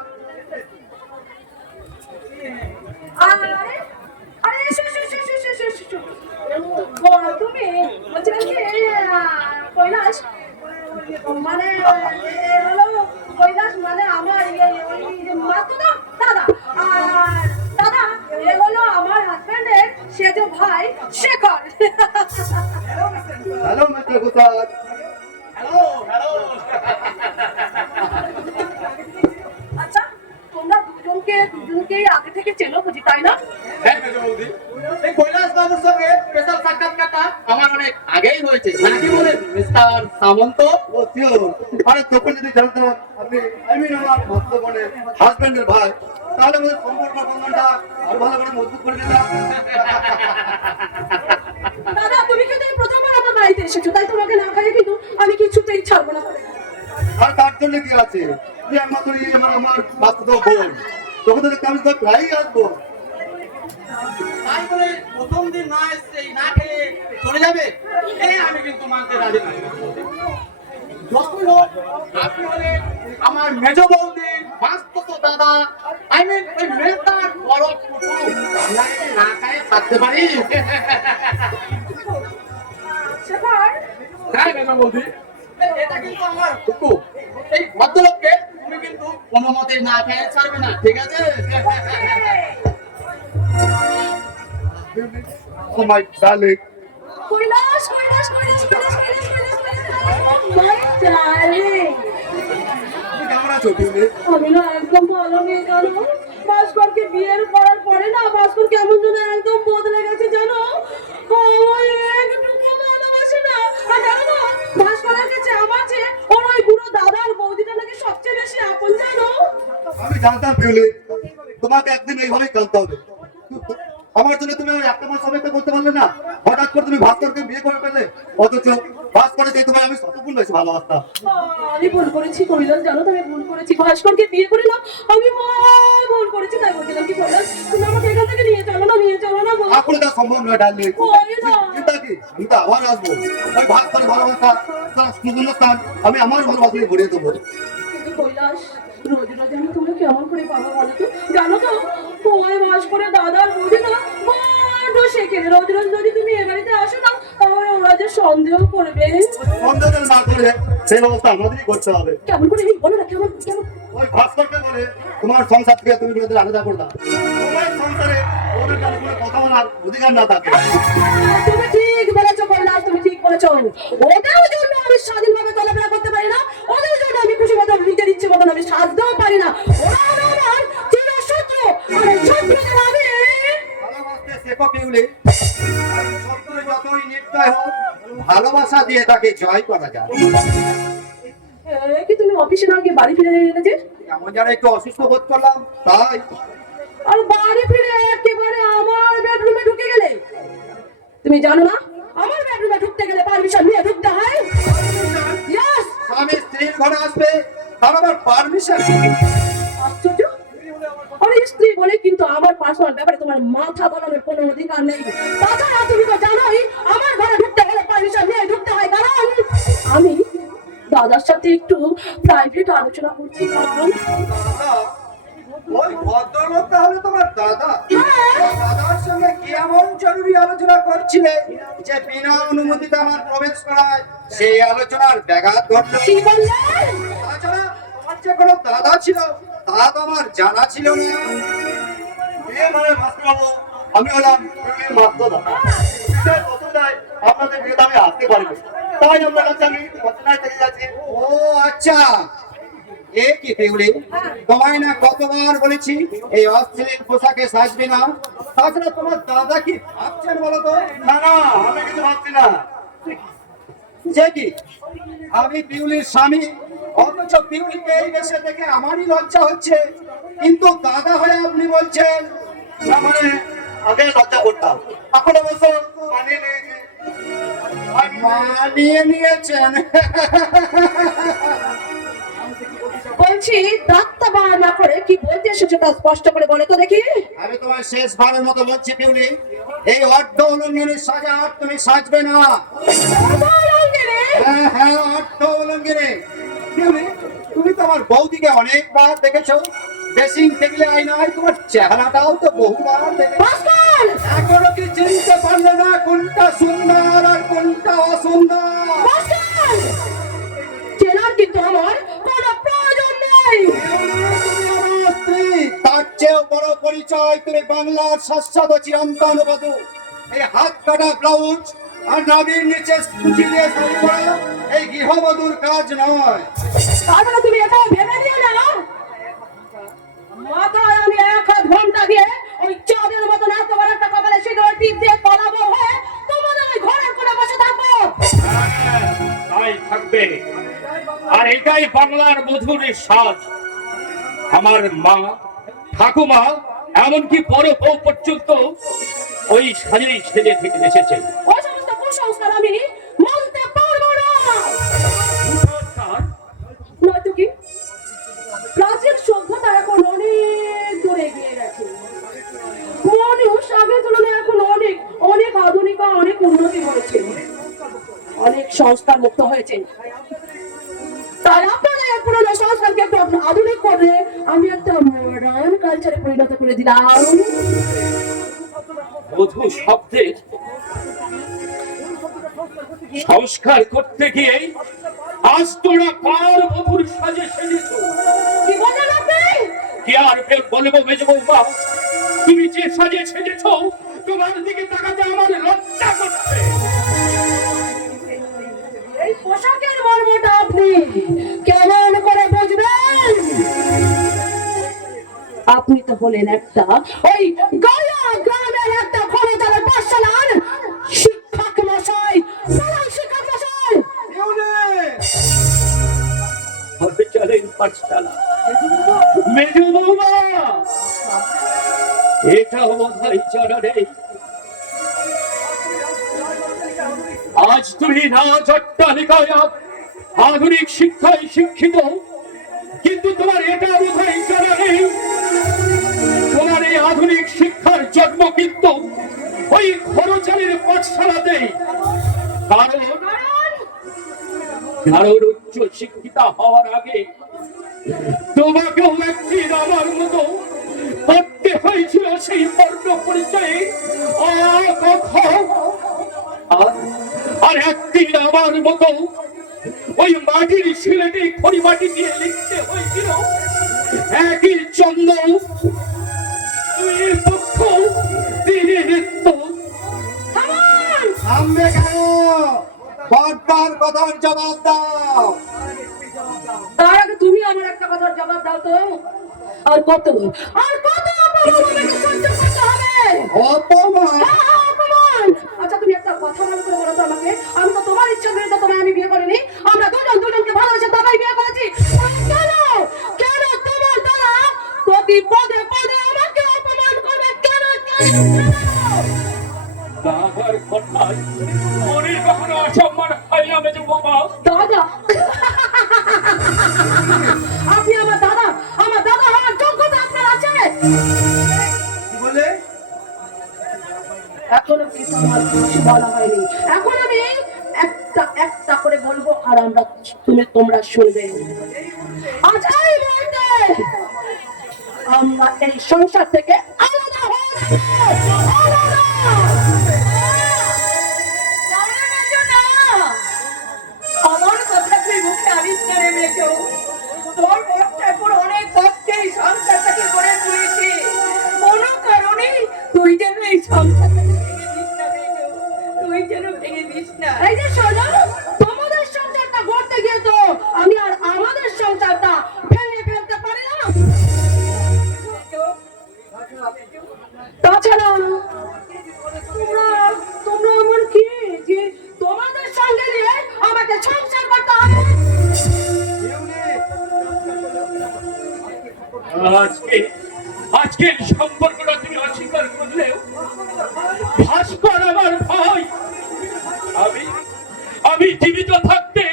আরে আরে এসো এসো এসো এসো এসো এসো এসো। তুমি বলছিলাম কি কৈলাস মানে হলো কৈলাস মানে আমার মাতো না দাদা, আর দাদা এ হলো আমার হাজবেন্ডের সেজো ভাই শেখর। হ্যালো মিস্টার গুসাদ। Hello hello. আচ্ছা তোমরা দুজনকেই আগে থেকে চেনো বুঝি, তাই না? হ্যাঁ মেজো বৌদি, এই কৈলাস বাবুর সঙ্গে স্পেশাল সাক্ষাৎকারটা আমার অনেক আগেই হয়েছে, নাকি বলে মিস্টার সামন্ত? ও শিওর। আরে তখন যদি জানতাম আপনি আমার ভক্ত বোনের হাজবেন্ডের ভাই, তাহলে আমাদের সম্পর্ক বন্ধনটা আরো ভালো করে মজবুত করে দিতাম। দাদা তুমি কিন্তু এই প্রথমবার আমার বাড়িতে এসেছো, তাই তোমাকে না খাইয়ে কিন্তু আমি কিছুতেই ছাড়বো না। আর তার জন্য কি আছে, তুই একমাত্র আমার বাস্তব বোন, তখন তো আমি তো প্রায়ই আসবো। তাই বলে প্রথম দিন না এসে না খেয়ে চলে যাবে, আমি কিন্তু মানতে রাজি নই। যতই হোক, আপনি হলে আমার মেজো বৌদি, বাস্তব দাদা, আই মিন ওই মেয়েটার বড় কুটু, আমরা কি না খায়ে থাকতে পারি? শেখর হ্যাঁ মেজো বৌদি, এটা কিন্তু আমার কুটু, এই ভদ্রলোককে তুমি কিন্তু কোনো মতে না খেয়ে ছাড়বে না, ঠিক আছে? Oh my darling. Kailash Kailash Kailash Kailash Kailash my darling. তুমি কেমন আছো পিউলি? আমি না একদম ভালো নেই জানো, ভাস্করকে বিয়ের করার পরে না ভাস্কর কেমন যেন একদম বদলে গেছে জানো, আমায় একটুকু ভালোবাসে না। আর জানো না ভাস্করের কাছে আমার চেয়ে ওর ওই বুড়ো দাদার বৌদিটা নাকি সবচেয়ে বেশি আপন জানো। আমি জানতাম পিউলি তোমাকে একদিন এইভাবেই কাঁদতে হবে। আমার জন্য তুমি একটা মাস অপেক্ষা করতে পারলে না, হঠাৎ করে তুমি ভাস্করকে বিয়ে করে ফেলে, অথচ ভাস্করের যে তোমায় আমি শতগুণ বেশি ভালোবাসতাম। আমি ভুল করেছি কৈলাস, জানো তো আমি ভুল করেছি, ভাস্করকে বিয়ে করে না আমি ভুল করেছি, তাই বলছিলাম কি কৈলাস তুমি আমাকে এখান থেকে নিয়ে চলো না, নিয়ে চলো না গো। আসলে তা সম্ভব নয় ডার্লিং। ওই না। চিন্তা কি, আমি তো আবার আসবো। ওই ভাস্করের ভালোবাসা তার সুন্দর স্থান আমি আমার ভালোবাসা দিয়ে ভরিয়ে দেবো। কিন্তু কৈলাস রোজ রোজ আমি তোমাকে কেমন করে পাবো বলো তো? জানো তো ওই মাস করে দাদার বৌদি না বড্ড শেখে, রোজ রোজ যদি তুমি এ বাড়িতে আসো না তাহলে ওরা যে সন্দেহ করবে। সন্দেহ না করে সেই ব্যবস্থা আমাদেরই করতে হবে। কেমন করে আমি বলো না, কেমন কেমন? ওই ভাস্করকে বলে তোমার সংসার থেকে তুমি ওদের আলাদা করে দাও। তোমার সংসারে ওদের কাছে কোনো কথা বলার অধিকার না থাকে। তুমি ঠিক বলেছো কৈলাস, তুমি ঠিক বলেছো। ওদের জন্য আমি স্বাধীনভাবে চলাফেরা করতে পারি না, ওদের জন্য আমি খুশি মতো নিজের ইচ্ছে মতন আমি সাজতেও পারি না। ওরা হলো আমার চিরশত্রু, আর এই শত্রুদের আমি ভালোবাসতে শেখো পিউলি। শত্রু যতই নির্দয় হোক, ভালোবাসা দিয়ে তাকে জয় করা যায়। কি তুমি অফিসে না গিয়ে বাড়ি ফিরে এলেছে? এমন যারা একটু অসুস্থ বোধ করলাম তাই। আর বাড়ি ফিরে একেবারে আমার বেডরুমে ঢুকে গেলে? তুমি জানো না আমার বেডরুমে ঢুকতে গেলে পারমিশন নিয়ে ঢুকতে হয়। ইয়েস, স্বামী স্ত্রীর ঘরে আসবে তার আবার পারমিশন। আশ্চর্য। আরে স্ত্রী বলে কিন্তু আমার পার্সোনাল ব্যাপারে তোমার মাথা গলানোর কোনো অধিকার নেই। তাছাড়া তুমি তো জানোই আমার ঘরে ঢুকতে গেলে পারমিশন নিয়ে ঢুকতে হয়, কারণ আমি দাদার সাথে একটু প্রাইভেট আলোচনা করছি। কারণ ওই ভদ্রলোক তাহলে তোমার দাদা? দাদার সঙ্গে কি এমন জরুরি আলোচনা করছিলে যে বিনা অনুমতিতে আমার প্রবেশ করায় সেই আলোচনার ব্যাঘাত ঘটলো? কি বললে? তাছাড়া তোমার যে কোনো দাদা ছিল তা তো আমার জানা ছিল না। মানে মাস্টারবাবু, আমি হলাম পিউলির মাস্টার দাদা। বিশেষ অসুবিধায় আপনাদের বিয়েতে আমি আসতে পারিনি, তাই আপনার কাছে আমি ঘটনায় থেকে যাচ্ছি। ও আচ্ছা, এ কি পিউলি, তোমায় না কতবার বলেছি এই অশ্লীল পোশাকে সাজবে না। তাছাড়া তোমার দাদা কি ভাবছেন বলো তো? না না, আমি কিছু ভাবছি না। যে কি আমি পিউলির স্বামী, অথচ পিউলিকে এই দেশে দেখে আমারই লজ্জা হচ্ছে, কিন্তু দাদা হয়ে আপনি বলছেন না, মানে আগে লজ্জা করতাম, এখন অবশ্য মানিয়ে নিয়েছেন। বলছি ডাক্তার না করে কি বলতে এসেছো তা স্পষ্ট করে বলে তো দেখি। আমি তোমার শেষবারের মতো বলছি পিউলি, এই অর্ধ উলঙ্গিনীর সাজা আর তুমি সাজবে না। হ্যাঁ হ্যাঁ, অর্ধ উলঙ্গিনী। পিউলি, তুমি তো আমার বৌদিকে অনেকবার দেখেছো, ড্রেসিং টেবিলে আয়নায় তোমার চেহারাটাও তো বহুবার দেখেছো। এখনো কি চিনতে পারলে না কোনটা সুন্দর আর কোনটা অসুন্দর? চেনার কিন্তু আমার কোনো প্রয়োজন নেই। তার চেয়েও বড় পরিচয়, তুমি বাংলার শাশ্বত চিরন্তন বধূ। এই হাত কাটা ব্লাউজ আর নাভির নিচে চিলিয়ে শাড়ি পরা এই গৃহবধূর কাজ নয়। তাহলে তুমি এটা ভেবে নিও না, মাথায় আমি 1 ঘন্টা দিয়ে ওই চাঁদের মতন এত বড় একটা কপালে সিঁদুর টিপ দিয়ে পালাবো হয়ে তোমাদের ওই ঘরের কোণে বসে থাকবো। তাই থাকবে, আর এটাই বাংলার মধুর সাজ। আমার মা, ঠাকুমা, এমনকি বড় বউ পর্যন্ত ওই সাজেই সেজে থেকে এসেছে। ওই সমস্ত কুসংস্কার আমি মানতে পারবো না। নয়তো কি প্রাচীন সভ্যতা এখন অনেক দূরে এগিয়ে গেছে, মানুষ আগের তুলনায় এখন অনেক অনেক আধুনিক আর অনেক উন্নতি হয়েছে, অনেক সংস্কার মুক্ত হয়েছে। তাই আপনাদের পুরোনো সংস্কারকে একটু আধুনিক করে আমি একটা মডার্ন কালচারে পরিণত করে দিলাম। বধূ শব্দের সংস্কার করতে গিয়ে আজ তোরা কার বধুর সাজে সেজেছ? কি বলেন আপনি? কি আর বলবো মেজ বৌমা, তুমি যে সাজে সেজেছ তোমার দিকে তাকাতে আমার লজ্জা করছে। এই পোশাকের মর্মটা আপনি কেমন করে বুঝবেন? আপনি তো হলেন একটা ওই গায়া গ্রামের একটা ক্ষমতার পাঠশালার শিক্ষক মশাই, প্রধান শিক্ষক মশাই। হবে চলেন পাঠশালা মেজু বৌমা, এটা বোধহয় চলে। আজ তুমি না অট্টালিকায় আধুনিক শিক্ষায় শিক্ষিত, কিন্তু তোমার এটা বোধহয় জানা নেই, তোমার এই আধুনিক শিক্ষার জন্ম কিন্তু ওই খরচালের পাঠশালাতেই। কারণ উচ্চ শিক্ষিতা হওয়ার আগে তোমাকেও একদিন আমার মতো পড়তে হয়েছিল সেই বর্ণ পরিচয়ে অ ক খ, আর একদিন আমার মতো ওই মাটির সিলেটে খড়ি মাটি দিয়ে লিখতে হয়েছিল একই চন্দ্র দুই পক্ষ তিনে নৃত্য। থামবে কেন? বড়টার কথার জবাব দাও। তার আগে তুমি আমার একটা কথার জবাব দাও তো, আর কত অপমান আমাকে সহ্য করতে হবে? অপমান? হ্যাঁ, অপমান। আচ্ছা তুমি একটা কথা মনে করে বলো তো আমাকে, আমি তো তোমার ইচ্ছা করে তো তোমায় আমি বিয়ে করিনি, আমরা দুজনকে ভালোবেসে তবেই বিয়ে করেছি। কেন কেন তোমার দ্বারা প্রতি পদে পদে আমাকে অপমান করবে? কেন বাবার কথায় মনের কখনো অসম্মান হয় না মেজো বাবা। দাদা? আপনি আমার দাদা হওয়ার যোগ্যতা আপনার আছে? কি বলে? এখনো কিন্তু আমার কিছু বলা হয়নি, এখন আমি একটা একটা করে বলবো আর তোমরা শুনবে। আজ এই মুহূর্তে আমরা এই সংসার থেকে আলাদা হয়ে আমার কথা তুই মুখে আনিস না রে মেয়েকেও, তোর বরটা পুরো অনেক কষ্টে এই সংসারটাকে করে তুলেছি, কোনো কারণে তুই যেন এই সংসারটাকে ভেঙে দিস না মেয়েকেও, তুই যেন ভেঙে দিস না। এই যে শোনো, তোমাদের সংসারটা গড়তে গিয়ে তো আমি আর আমাদের সংসারটা ভেঙে ফেলতে পারি না। আজকে আজকের সম্পর্কটা তুমি অস্বীকার করলেও ভাস্কর আমার ভাই। আমি আমি জীবিত থাকতে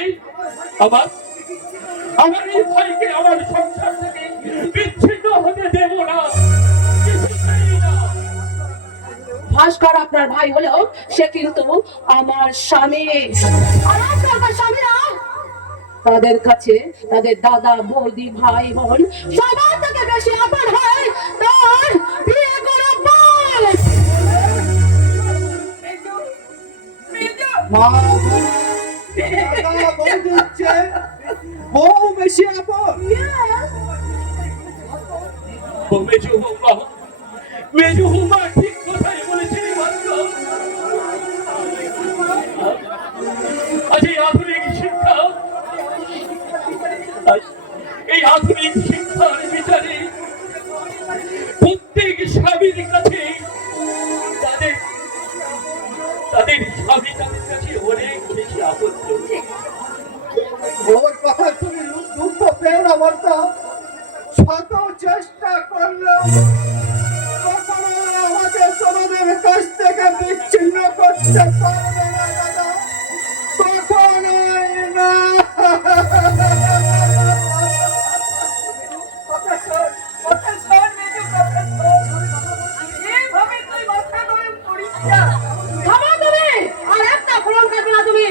আমার আমার এই ভাইকে আমার সংসার থেকে বিচ্ছিন্ন হতে দেব না, কিছুতেই না। ভাস্কর আপনার ভাই হলেও সে কিন্তু আমার স্বামী। আর আপনার স্বামীরা তাদের কাছে তাদের দাদা বৌদি ভাই বোন সবার থেকে বেশি আপন হয় তার বিয়ে করা বল। মা দাদা বৌদি হচ্ছে বউ বেশি আপন। ও মেজো বৌমা ঠিক কথাই বলেছিলি ভাস্কর। আজ এই আধুনিক শিক্ষা, এই আধুনিক শিক্ষার বিচারে প্রত্যেক স্বামীর কাছে তাদের তাদের স্বামী তাদের কাছে অনেক বেশি আপত্তি। ওর কথা তুমি দুঃখ পেও না বর্তা, শত চেষ্টা করলেও কখনো আমাকে তোমাদের কাছ থেকে বিচ্ছিন্ন করতে পারবে না দাদা, কখনোই না। থামো তুমি, আর একটা ফোন কাটবে না তুমি।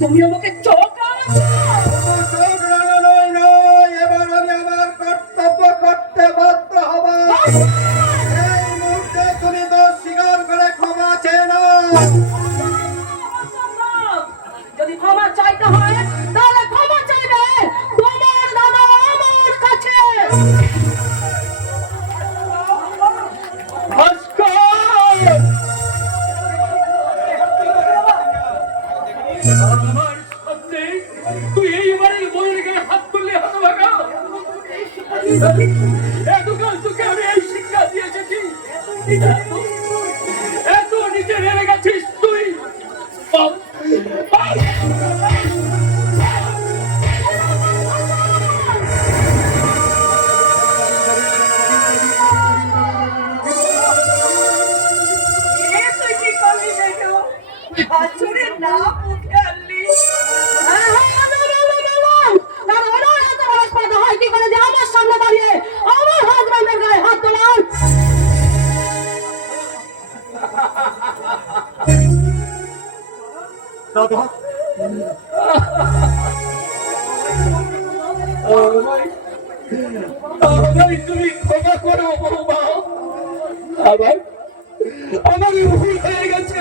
তুমি আমাকে চোখ রাঙাচ্ছো। চোখ রাঙানোই নয়, এবার আমি আমার কর্তব্য করতে বাধ্য হব। এই মুহূর্তে তুমি দোষ স্বীকার করে ক্ষমা চেয়ে নাও। যদি ক্ষমা চাইতে হয় তাহলে ক্ষমা চাইবে তোমার দাদা আমার কাছে। আমার সামনে তুই এইবারের বইয়ের গায়ে হাত তুললে হতভাগা। এতকাল তোকে আমি এই শিক্ষা দিয়ে এসেছি, এত নিচে নেমে গেছিস তুই। তুই কি করলি দেখো, ভাসুরের নাম মুখে আনলি। আমার সামনে দাঁড়িয়ে আমার হাজবেন্ডের গায়ে হাত তোলার। দাদা আমায় তুমি ক্ষমা করো বৌমা, আমার ভুল হয়ে গেছে।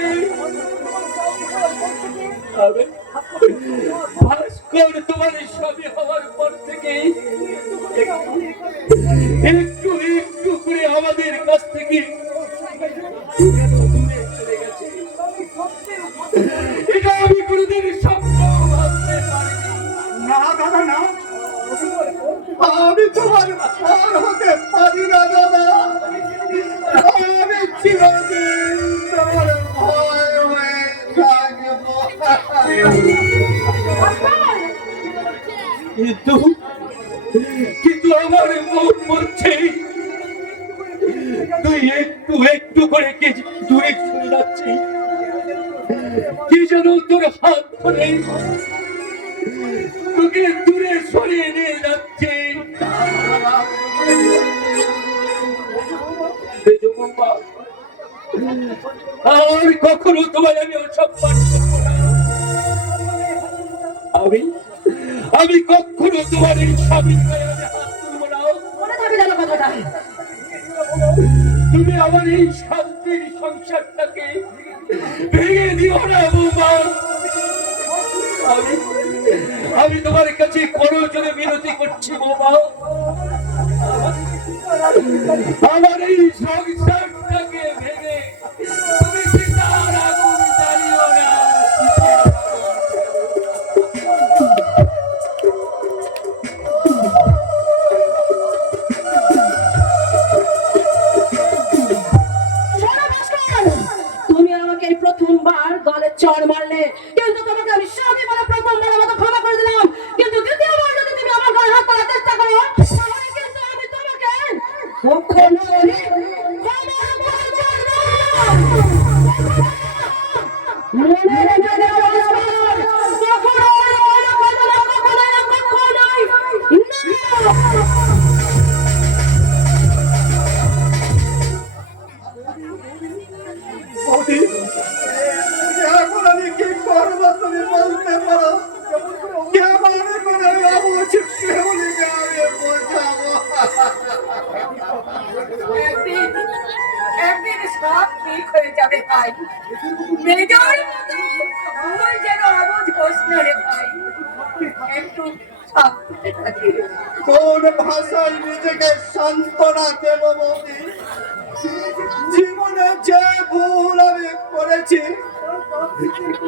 ভাস্কর তোমার স্বামী হওয়ার পর থেকে একটু একটু করে আমাদের কাছ থেকে দূরে চলে গেছে। এটা আমি কোনোদিন স্বপ্ন ভাবতে পারিনি। না দাদা না, আমি তোমার আর হতে পারি না দাদা, আমি চিরদিন তোমার ভয় হয়ে থাকবো। কিন্তু আমার মন বলছে তুই একটু একটু করে কে দূরে চলে যাচ্ছি, কি যেন তোর হাত ধরে তোকে দূরে সরিয়ে নিয়ে যাচ্ছে। আর কখনো তোমায় আমি অসম্মান করবো না। আমি কখনো তোমার এই স্বামীর গায়ে আমি হাত তুলবো না। মনে থাকবে যেন কথাটা। তুমি আমার এই শান্তির সংসারটাকে ভেঙে দিও না বৌমা। আমি তোমার কাছে করজোড়ে মিনতি করছি বৌমা, আমার এই সংসারটাকে ভেঙে তুমি চিতার আগুন জ্বালিও না। তুমি আমাকে এই প্রথমবার গলে চড় মারলে, কিন্তু তোমাকে আমি স্বামী বলে প্রথমবার মতো ভাই, মেজর মতো তুই যেন অবুঝ হোস না রে ভাই। একটু শান্তিতে থাকি। কোন ভাষায় নিজেকে সান্ত্বনা দেব বৌদি? জীবনে যে ভুল আমি করেছি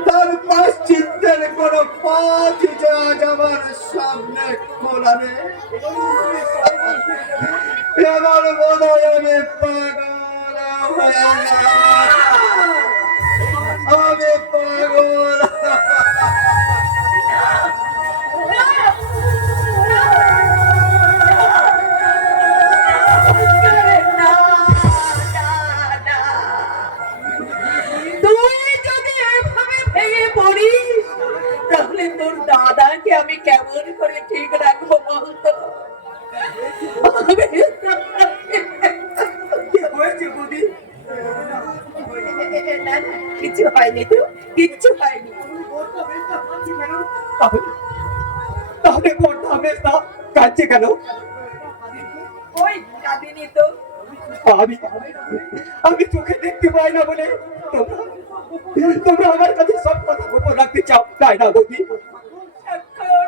তার প্রায়শ্চিত্তের কোন পথ যে আজ আমার সামনে খোলা নেই। এবার বোধ হয় আমি পাগল হয়ে গেলাম। আমি পাগল। না, না, না। তুই যদি এভাবে ভেঙে পড়িস তাহলে তোর দাদাকে আমি কেমন করে ঠিক রাখবো বলতো? কি হয়েছে বৌদি? না, না, কিছু হয়নি তো, কিচ্ছু হয়নি। তাহলে কোনটা হামেশা কাঁদছে কেন? ওই কাঁদিনি তো। আমি আমি চোখে দেখতে পাই না বলে তোমরা আমার কাছে সব কথা গোপন রাখতে চাও, তাই না বৌদি? এখন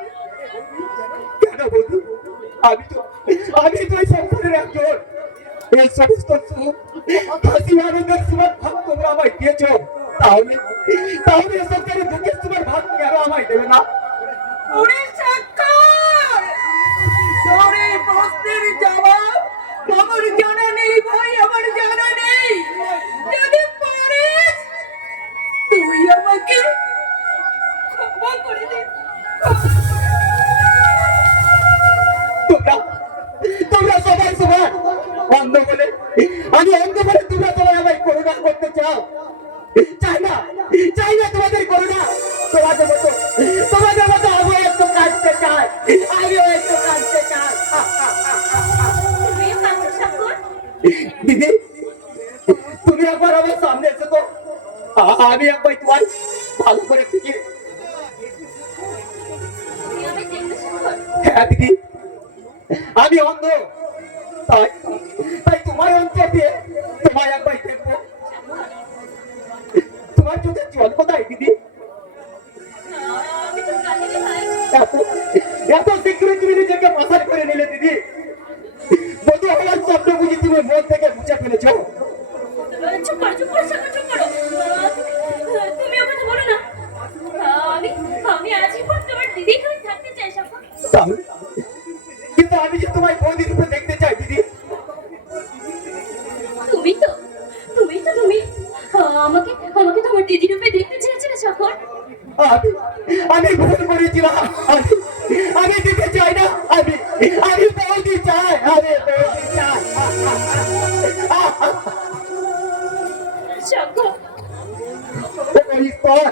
কেন বৌদি? আমি তো এই সংসারের একজন। এই সমস্ত সুখ হাসি আনন্দের সুমার ভাগ তোমরা আমায় দিয়েছ, তাহলে তাহলে এই সংসারের দুঃখের সুমার ভাগ কেন আমায় দেবে না? ওরে সাক্ষর, তোর এই প্রশ্নের জবাব আমার জানা নেই ভাই, আমার জানা নেই। যদি পারিস তুই আমাকে ক্ষমা করে দে। তোমরা তোমরা সবাই সবার অন্ধ বলে, আমি অন্ধ বলে তোমরা সবাই আমায় করুণা করতে চাও। চাই না তোমাদের করুণা। তোমাদের মতো আমিও একটু কাঁদতে চাই, আমিও একটু কাঁদতে চাই। তুমিও কাঁদছো সাগর? দিদি, তুমি একবার আমার সামনে এসে তো আমি একবার তোমার ভালো করে খুঁজে। তুমি আমায় দেখবে সাগর? হ্যাঁ দিদি, আমি অন্ধ, তাই তাই তোমার অন্তর দিয়ে তোমায় একবার দেখবো। তোমার চোখে জল কোথায় দিদি? আমি তো কাঁদিনি ভাই। এত শীঘ্রই তুমি নিজেকে পাচার করে নিলে দিদি। বধূ হওয়ার স্বপ্ন বুঝি তুমি মন থেকে মুছে ফেলেছ? চুপ করো সাগর, চুপ করো। তুমি ওকে তো বলো না। আমি আজীবন তোমার দিদি হয়ে থাকতে চাই সাগর। তাহলে কিন্তু আমি যে তোমায় বৌদি রূপে দেখতে চাই দিদি। তুমি আমাকে তোমার দিদি রূপে দেখতে চেয়েছিলে সাগর। আমি ভুল করেছিলাম। আমি দিতে চাই না, আমি বৌদি চাই, আমি বৌদি চাই। সাগর, ও ঈশ্বর,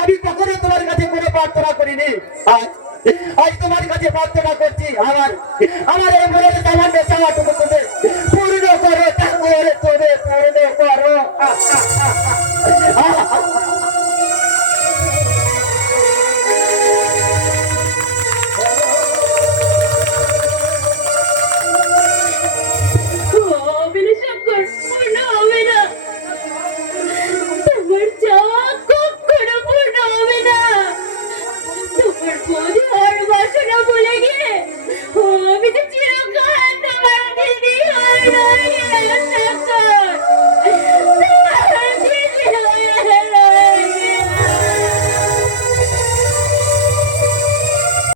আমি কখনো তোমার কাছে কোনো প্রার্থনা করিনি। আজ তোমার কাছে প্রার্থনা করছি,